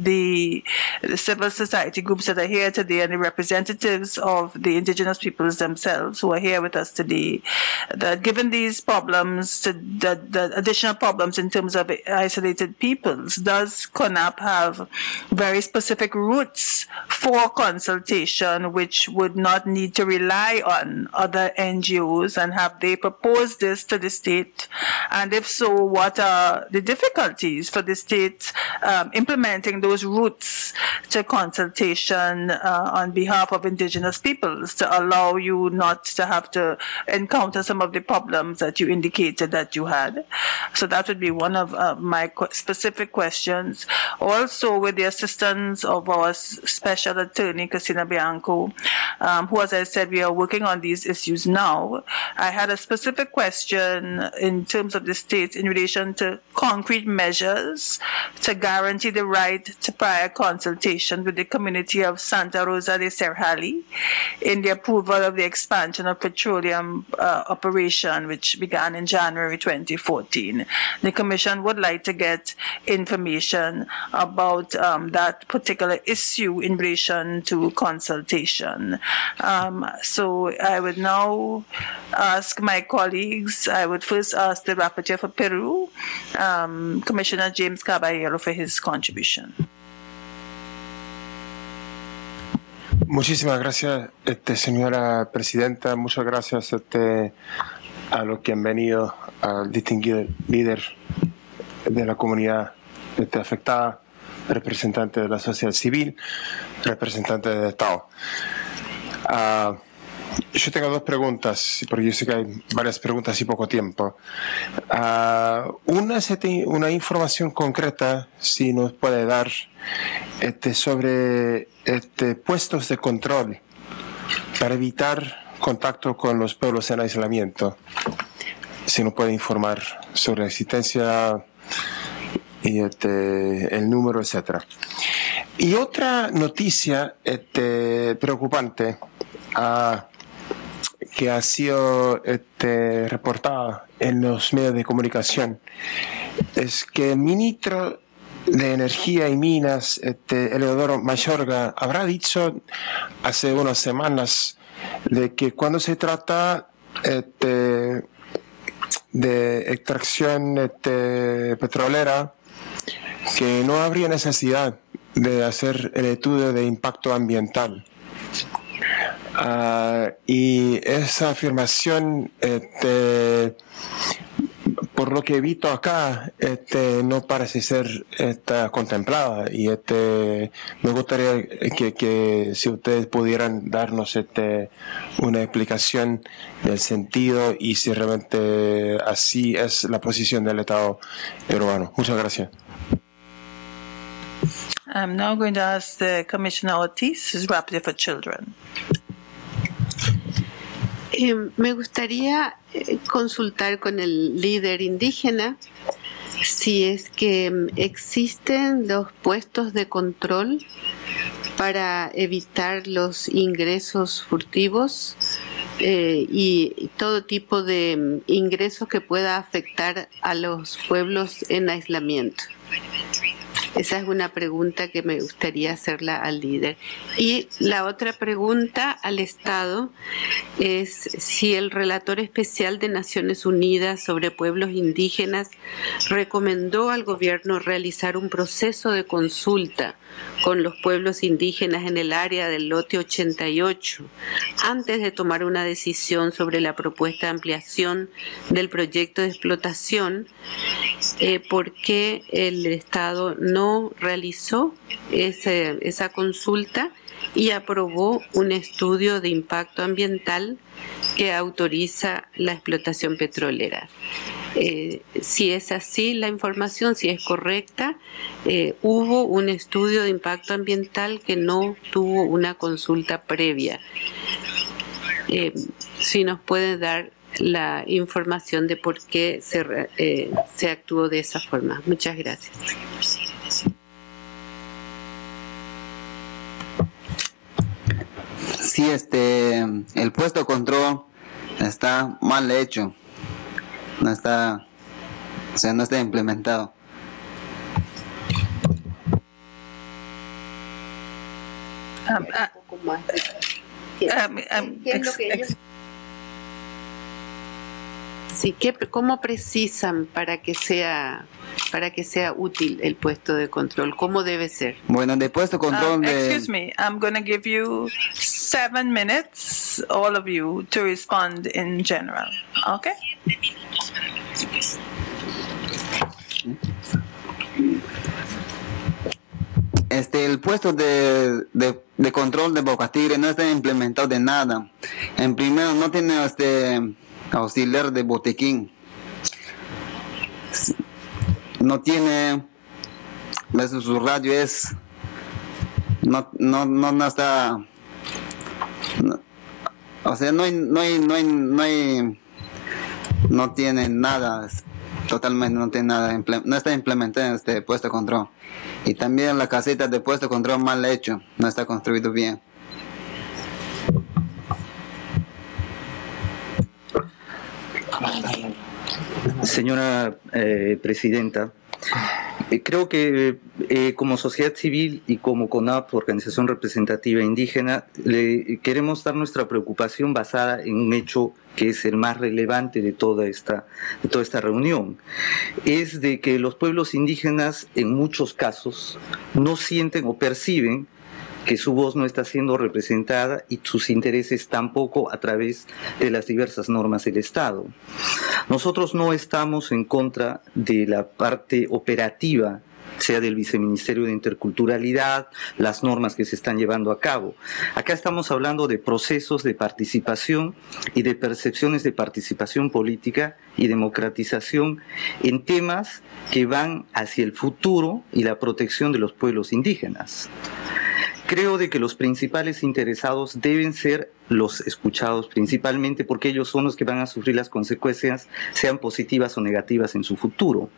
the civil society groups that are here today and the representatives of the indigenous peoples themselves who are here with us today, that given these problems, the additional problems in terms of isolated peoples, does CONAP have very specific routes for consultation which would not need to rely on other NGOs, and have they proposed this to the state? And if so, what are the difficulties for the state implementing those routes to consultation on behalf of indigenous peoples to allow you not to have to encounter some of the problems that you indicated that you had? So that would be one of my specific questions. Also, with the assistance of our special attorney, Christina Bianco, who, as I said, we are working on these issues now, I had a specific question in terms of the state in relation to concrete measures to guarantee the right to prior consultation with the community of Santa Rosa de Serjali in the approval of the expansion of petroleum operation, which began in January 2014. The Commission would like to get information about that particular issue in relation to consultation. So I would now ask my colleagues. I would first ask the rapporteur for Peru, Commissioner James Caballero, for his contribution. Muchísimas gracias, señora presidenta. Muchas gracias a los que han venido, al distinguido líder de la comunidad afectada, representante de la sociedad civil, representante del Estado. Yo tengo dos preguntas, porque yo sé que hay varias preguntas y poco tiempo. Una información concreta, si nos puede dar, sobre puestos de control para evitar contacto con los pueblos en aislamiento. Si nos puede informar sobre la existencia y el número, etc. Y otra noticia preocupante que ha sido reportada en los medios de comunicación es que el ministro de Energía y Minas, Eleodoro Mayorga, habrá dicho hace unas semanas de que cuando se trata de extracción petrolera, que no habría necesidad de hacer el estudio de impacto ambiental. Y esa afirmación, por lo que he visto acá, no parece ser contemplada. Y me gustaría que si ustedes pudieran darnos una explicación del sentido y si realmente así es la posición del Estado peruano. Muchas gracias. I'm now going to ask the Commissioner Ortiz, who's Rapporteur for Children. Me gustaría consultar con el líder indígena si es que existen los puestos de control para evitar los ingresos furtivos y todo tipo de ingresos que pueda afectar a los pueblos en aislamiento. Esa es una pregunta que me gustaría hacerla al líder. Y la otra pregunta al Estado es si el relator especial de Naciones Unidas sobre pueblos indígenas recomendó al gobierno realizar un proceso de consulta con los pueblos indígenas en el área del lote 88 antes de tomar una decisión sobre la propuesta de ampliación del proyecto de explotación, porque el Estado no realizó esa consulta y aprobó un estudio de impacto ambiental que autoriza la explotación petrolera. Si es así la información, si es correcta, hubo un estudio de impacto ambiental que no tuvo una consulta previa. Si nos puede dar la información de por qué se actuó de esa forma. Muchas gracias. Sí, el puesto de control está mal hecho, no está implementado. Sí, ¿cómo precisan para que sea útil el puesto de control? ¿Cómo debe ser? Bueno, de puesto de control Excuse me, I'm going to give you 7 minutes, all of you, to respond in general. Okay? El puesto de control de Boca Tigre no está implementado de nada. En primero, no tiene auxiliar de botequín. No tiene, su radio es, no está, o sea, no tiene nada, totalmente no tiene nada, no está implementado en este puesto de control. Y también la caseta de puesto de control mal hecho, no está construido bien. Señora Presidenta, creo que como sociedad civil y como CONAP, Organización Representativa Indígena, queremos dar nuestra preocupación basada en un hecho que es el más relevante de toda esta reunión. Es de que los pueblos indígenas en muchos casos no sienten o perciben que su voz no está siendo representada y sus intereses tampoco a través de las diversas normas del Estado. Nosotros no estamos en contra de la parte operativa, sea del Viceministerio de Interculturalidad, las normas que se están llevando a cabo. Acá estamos hablando de procesos de participación y de percepciones de participación política y democratización en temas que van hacia el futuro y la protección de los pueblos indígenas. creo de que los principales interesados deben ser los escuchados, principalmente porque ellos son los que van a sufrir las consecuencias, sean positivas o negativas en su futuro.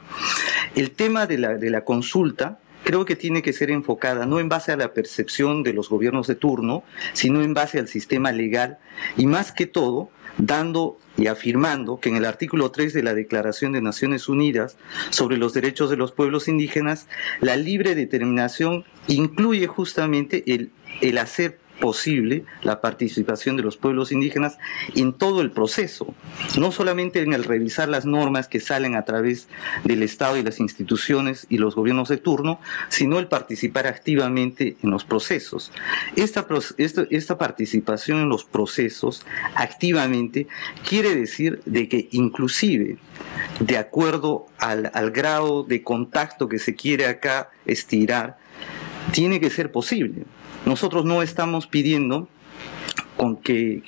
El tema de la consulta creo que tiene que ser enfocada no en base a la percepción de los gobiernos de turno, sino en base al sistema legal y más que todo dando y afirmando que en el artículo 3 de la Declaración de Naciones Unidas sobre los derechos de los pueblos indígenas, la libre determinación incluye justamente el hacer posible la participación de los pueblos indígenas en todo el proceso, no solamente en el revisar las normas que salen a través del Estado y las instituciones y los gobiernos de turno, sino el participar activamente en los procesos. Esta participación en los procesos activamente quiere decir de que inclusive de acuerdo al grado de contacto que se quiere acá estirar, tiene que ser posible. Nosotros no estamos pidiendo que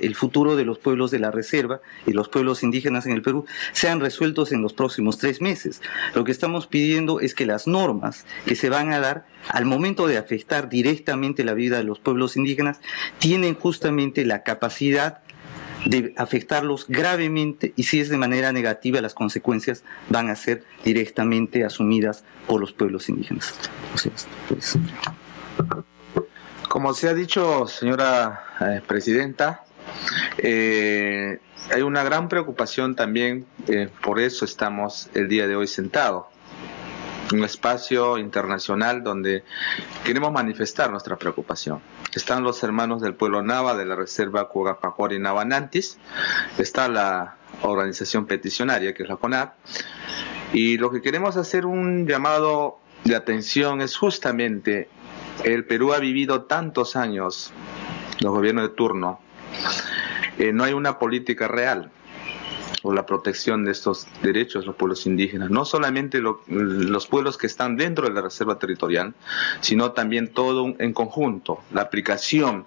el futuro de los pueblos de la reserva y los pueblos indígenas en el Perú sean resueltos en los próximos 3 meses. Lo que estamos pidiendo es que las normas que se van a dar al momento de afectar directamente la vida de los pueblos indígenas tienen justamente la capacidad de afectarlos gravemente y si es de manera negativa las consecuencias van a ser directamente asumidas por los pueblos indígenas. Como se ha dicho, señora presidenta, hay una gran preocupación también, por eso estamos el día de hoy sentados. Un espacio internacional donde queremos manifestar nuestra preocupación. Están los hermanos del pueblo Nava de la reserva Cuogapacori Navanantis, está la organización peticionaria que es la CONAP, y lo que queremos hacer un llamado de atención es justamente el Perú ha vivido tantos años, los gobiernos de turno, no hay una política real por la protección de estos derechos de los pueblos indígenas, no solamente los pueblos que están dentro de la reserva territorial, sino también todo en conjunto, la aplicación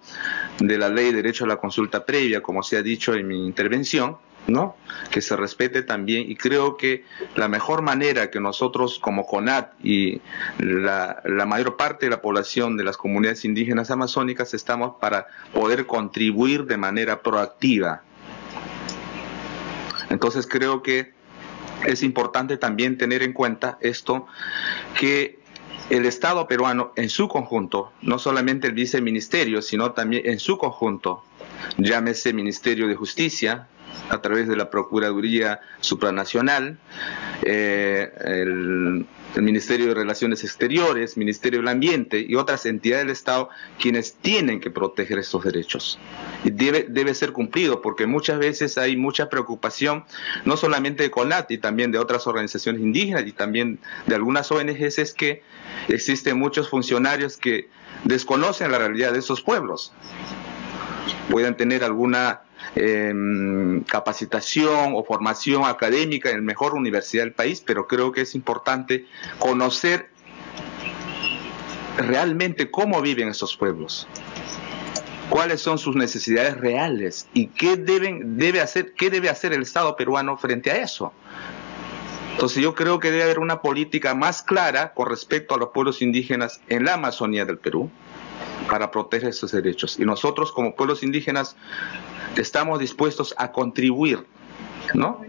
de la ley de derecho a la consulta previa, como se ha dicho en mi intervención, ¿no? Que se respete también, y creo que la mejor manera que nosotros como CONAT y la mayor parte de la población de las comunidades indígenas amazónicas estamos para poder contribuir de manera proactiva. Entonces creo que es importante también tener en cuenta esto, que el Estado peruano en su conjunto, no solamente el viceministerio, sino también en su conjunto, llámese Ministerio de Justicia, a través de la Procuraduría Supranacional, el Ministerio de Relaciones Exteriores, Ministerio del Ambiente y otras entidades del Estado, quienes tienen que proteger estos derechos. Y debe ser cumplido, porque muchas veces hay mucha preocupación, no solamente de CONAT, y también de otras organizaciones indígenas y también de algunas ONGs, es que existen muchos funcionarios que desconocen la realidad de esos pueblos. Pueden tener alguna capacitación o formación académica en la mejor universidad del país, pero creo que es importante conocer realmente cómo viven estos pueblos, cuáles son sus necesidades reales y qué debe hacer el Estado peruano frente a eso. Entonces yo creo que debe haber una política más clara con respecto a los pueblos indígenas en la Amazonía del Perú para proteger sus derechos. Y nosotros como pueblos indígenas estamos dispuestos a contribuir, ¿no?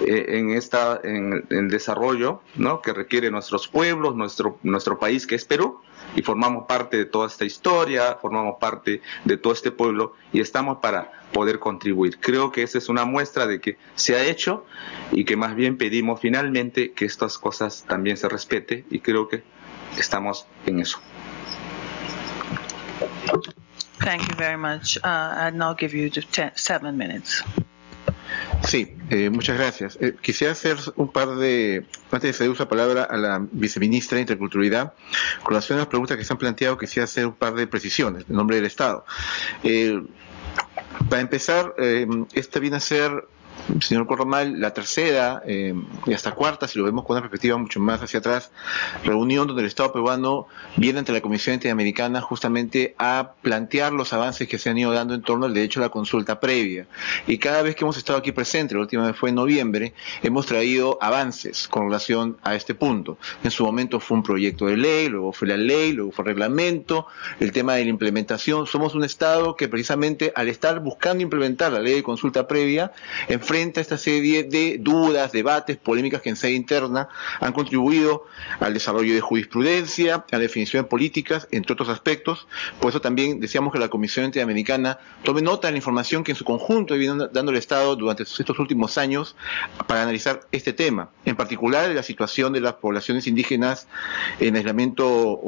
En el desarrollo, ¿no? Que requiere nuestros pueblos, nuestro país que es Perú, y formamos parte de toda esta historia, formamos parte de todo este pueblo y estamos para poder contribuir. Creo que esa es una muestra de que se ha hecho y que más bien pedimos finalmente que estas cosas también se respete, y creo que estamos en eso. Thank you very much. I'll now give you 7 minutes. Sí, muchas gracias. Quisiera hacer un par de, antes de ceder la palabra a la viceministra de Interculturalidad, con relación a las preguntas que se han planteado, quisiera hacer un par de precisiones en nombre del Estado. Para empezar, esta viene a ser señor Corromal, la tercera y hasta cuarta, si lo vemos con una perspectiva mucho más hacia atrás, reunión donde el Estado peruano viene ante la Comisión Interamericana justamente a plantear los avances que se han ido dando en torno al derecho a la consulta previa. Y cada vez que hemos estado aquí presentes, la última vez fue en noviembre, hemos traído avances con relación a este punto. En su momento fue un proyecto de ley, luego fue la ley, luego fue reglamento, el tema de la implementación. Somos un Estado que precisamente al estar buscando implementar la ley de consulta previa, enfrenta esta serie de dudas, debates, polémicas que en sede interna han contribuido al desarrollo de jurisprudencia, a la definición de políticas, entre otros aspectos. Por eso también deseamos que la Comisión Interamericana tome nota de la información que en su conjunto viene dando el Estado durante estos últimos años para analizar este tema, en particular la situación de las poblaciones indígenas en aislamiento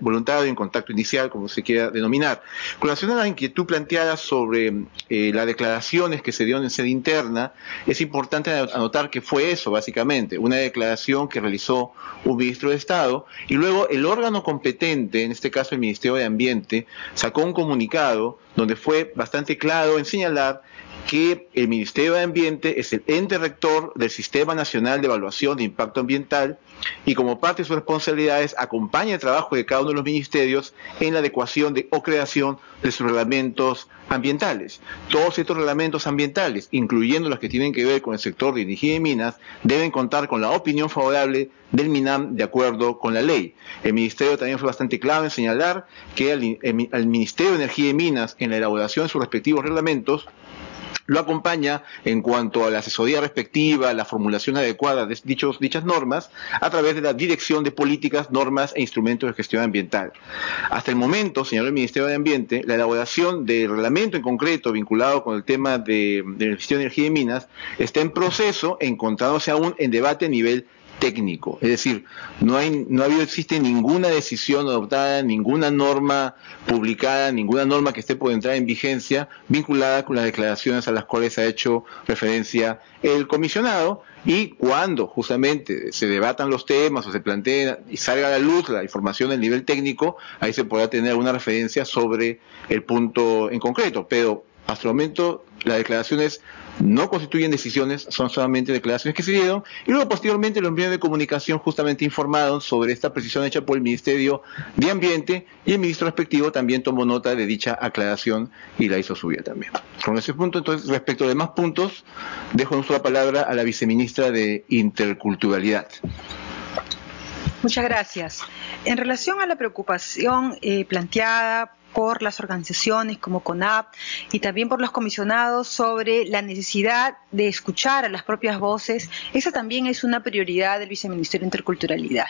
voluntario, en contacto inicial, como se quiera denominar. Con relación a la inquietud planteada sobre las declaraciones que se dieron en sede interna, es importante anotar que fue eso, básicamente, una declaración que realizó un ministro de Estado, y luego el órgano competente, en este caso el Ministerio de Ambiente, sacó un comunicado donde fue bastante claro en señalar que el Ministerio de Ambiente es el ente rector del Sistema Nacional de Evaluación de Impacto Ambiental y como parte de sus responsabilidades acompaña el trabajo de cada uno de los ministerios en la adecuación o creación de sus reglamentos ambientales. Todos estos reglamentos ambientales, incluyendo los que tienen que ver con el sector de energía y minas, deben contar con la opinión favorable del MINAM de acuerdo con la ley. El Ministerio también fue bastante claro en señalar que al Ministerio de Energía y Minas, en la elaboración de sus respectivos reglamentos, lo acompaña en cuanto a la asesoría respectiva, la formulación adecuada de dichas normas, a través de la dirección de políticas, normas e instrumentos de gestión ambiental. Hasta el momento, señaló el Ministerio de Ambiente, la elaboración del reglamento en concreto vinculado con el tema del Ministerio de Energía y Minas está en proceso, encontrándose aún en debate a nivel técnico, es decir, no existe ninguna decisión adoptada, ninguna norma publicada, ninguna norma que esté por entrar en vigencia vinculada con las declaraciones a las cuales ha hecho referencia el comisionado, y cuando justamente se debatan los temas o se planteen y salga a la luz la información del nivel técnico, ahí se podrá tener una referencia sobre el punto en concreto, pero hasta el momento las declaraciones no constituyen decisiones, son solamente declaraciones que se dieron, y luego posteriormente los medios de comunicación justamente informaron sobre esta precisión hecha por el Ministerio de Ambiente, y el ministro respectivo también tomó nota de dicha aclaración y la hizo suya también. Con ese punto, entonces, respecto a los demás puntos, dejo en uso la palabra a la viceministra de Interculturalidad. Muchas gracias. En relación a la preocupación planteada por las organizaciones como CONAP y también por los comisionados sobre la necesidad de escuchar a las propias voces, esa también es una prioridad del Viceministerio de Interculturalidad.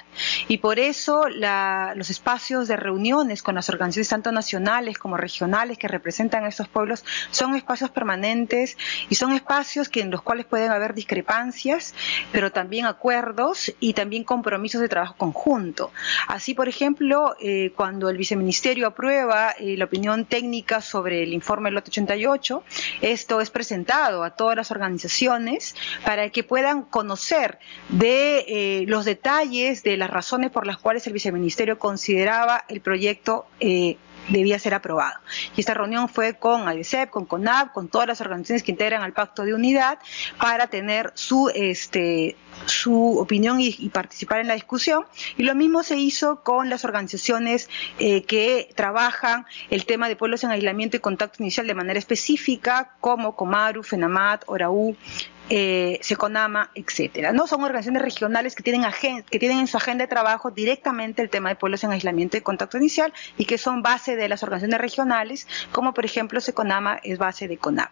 Y por eso los espacios de reuniones con las organizaciones tanto nacionales como regionales que representan a estos pueblos son espacios permanentes y son espacios en los cuales pueden haber discrepancias, pero también acuerdos y también compromisos de trabajo conjunto. Así, por ejemplo, cuando el Viceministerio aprueba la opinión técnica sobre el informe Lote 88, esto es presentado a todas las organizaciones para que puedan conocer de los detalles de las razones por las cuales el Viceministerio consideraba el proyecto debía ser aprobado. Y esta reunión fue con ADECEP, con CONAP, con todas las organizaciones que integran al Pacto de Unidad para tener su opinión y participar en la discusión. Y lo mismo se hizo con las organizaciones que trabajan el tema de pueblos en aislamiento y contacto inicial de manera específica, como Comaru, FENAMAT, ORAU, SECONAMA, etcétera. ¿No? Son organizaciones regionales que tienen en su agenda de trabajo directamente el tema de pueblos en aislamiento y contacto inicial y que son base de las organizaciones regionales, como por ejemplo SECONAMA es base de CONAP.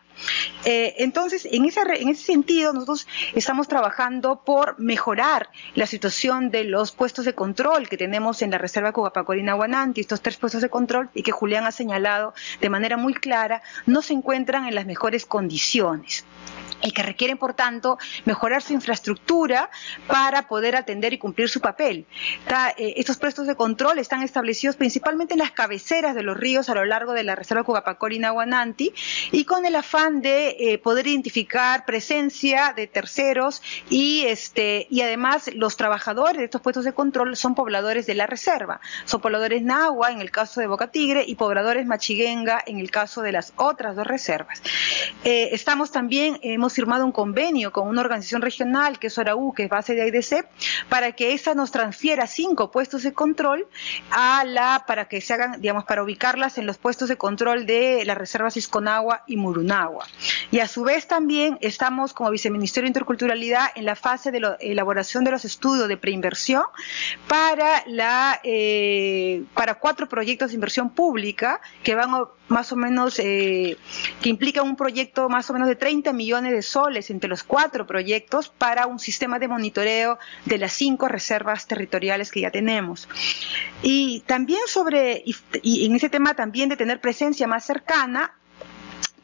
Entonces, en ese sentido, nosotros estamos trabajando por mejorar la situación de los puestos de control que tenemos en la Reserva Cucapacorina-Huananti, estos 3 puestos de control, y que Julián ha señalado de manera muy clara, no se encuentran en las mejores condiciones y que requieren, por por tanto, mejorar su infraestructura para poder atender y cumplir su papel. Estos puestos de control están establecidos principalmente en las cabeceras de los ríos a lo largo de la reserva Cucapacori y Nahuananti, y con el afán de poder identificar presencia de terceros y además los trabajadores de estos puestos de control son pobladores de la reserva, son pobladores Nahua en el caso de Boca Tigre y pobladores Machiguenga en el caso de las otras dos reservas. Hemos firmado un convenio con una organización regional que es ORAU, que es base de AIDC, para que esa nos transfiera 5 puestos de control para que se hagan, digamos, para ubicarlas en los puestos de control de las reservas Isconagua y Murunagua. Y a su vez también estamos como Viceministerio de Interculturalidad en la fase de la elaboración de los estudios de preinversión para 4 proyectos de inversión pública que van más o menos, que implican un proyecto más o menos de 30 millones de soles entre los 4 proyectos para un sistema de monitoreo de las 5 reservas territoriales que ya tenemos. Y también y en ese tema también de tener presencia más cercana,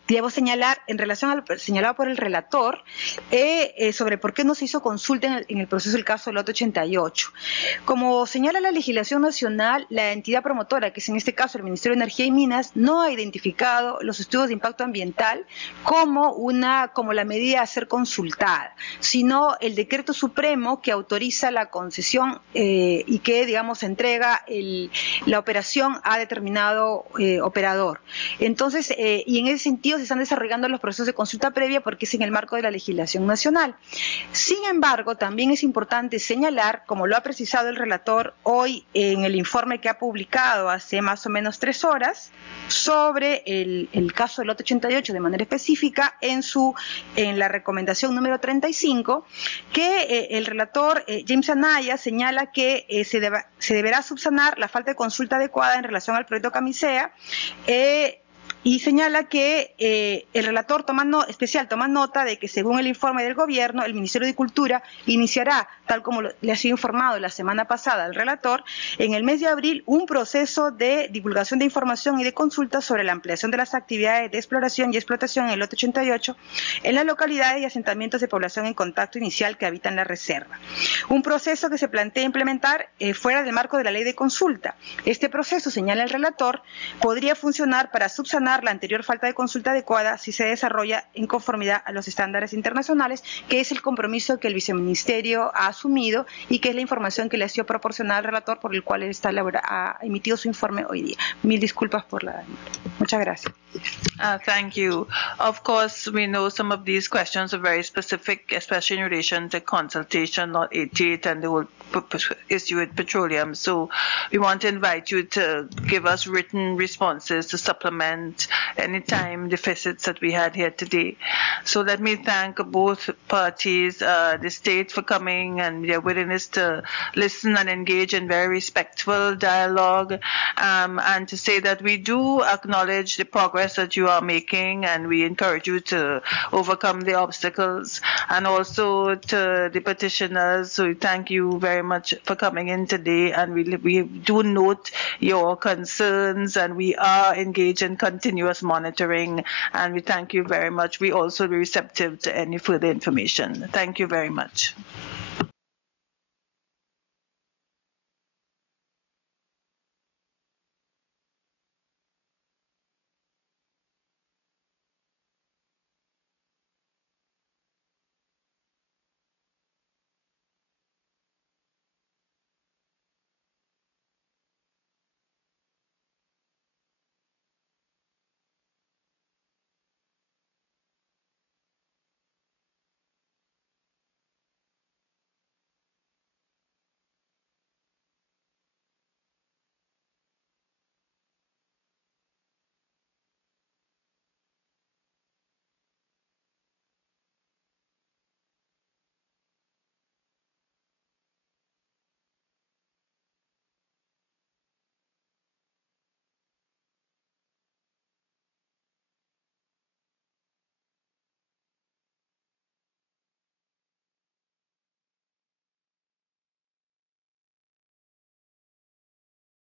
debo señalar, en relación al señalado por el relator, sobre por qué no se hizo consulta en el proceso del caso del lote 88. Como señala la legislación nacional, la entidad promotora, que es en este caso el Ministerio de Energía y Minas, no ha identificado los estudios de impacto ambiental como la medida a ser consultada, sino el decreto supremo que autoriza la concesión y que, digamos, entrega la operación a determinado operador. Entonces, y en ese sentido se están desarrollando los procesos de consulta previa porque es en el marco de la legislación nacional. Sin embargo, también es importante señalar, como lo ha precisado el relator hoy en el informe que ha publicado hace más o menos 3 horas, sobre el caso del lote 88 de manera específica en la recomendación número 35, que el relator James Anaya señala que se deberá subsanar la falta de consulta adecuada en relación al proyecto Camisea, y señala que el relator toma nota de que según el informe del gobierno, el Ministerio de Cultura iniciará, tal como le ha sido informado la semana pasada al relator, en el mes de abril un proceso de divulgación de información y de consulta sobre la ampliación de las actividades de exploración y explotación en el lote 88 en las localidades y asentamientos de población en contacto inicial que habitan la reserva. Un proceso que se plantea implementar fuera del marco de la ley de consulta. Este proceso, señala el relator, podría funcionar para subsanar la anterior falta de consulta adecuada si se desarrolla en conformidad a los estándares internacionales, que es el compromiso que el viceministerio ha asumido y que es la información que le ha sido proporcionada al relator, por el cual él ha emitido su informe hoy día. Mil disculpas por la demora. Muchas gracias. Thank you. Of course, we know some of these questions are very specific, especially in relation to consultation, not 88, and the whole issue with petroleum. So we want to invite you to give us written responses to supplement any time deficits that we had here today. So let me thank both parties, the state for coming and their willingness to listen and engage in very respectful dialogue, and to say that we do acknowledge the progress that you are making, and we encourage you to overcome the obstacles. And also to the petitioners, so we thank you very much for coming in today, and we do note your concerns, and we are engaged in continuous monitoring, and we thank you very much. We also be receptive to any further information. Thank you very much.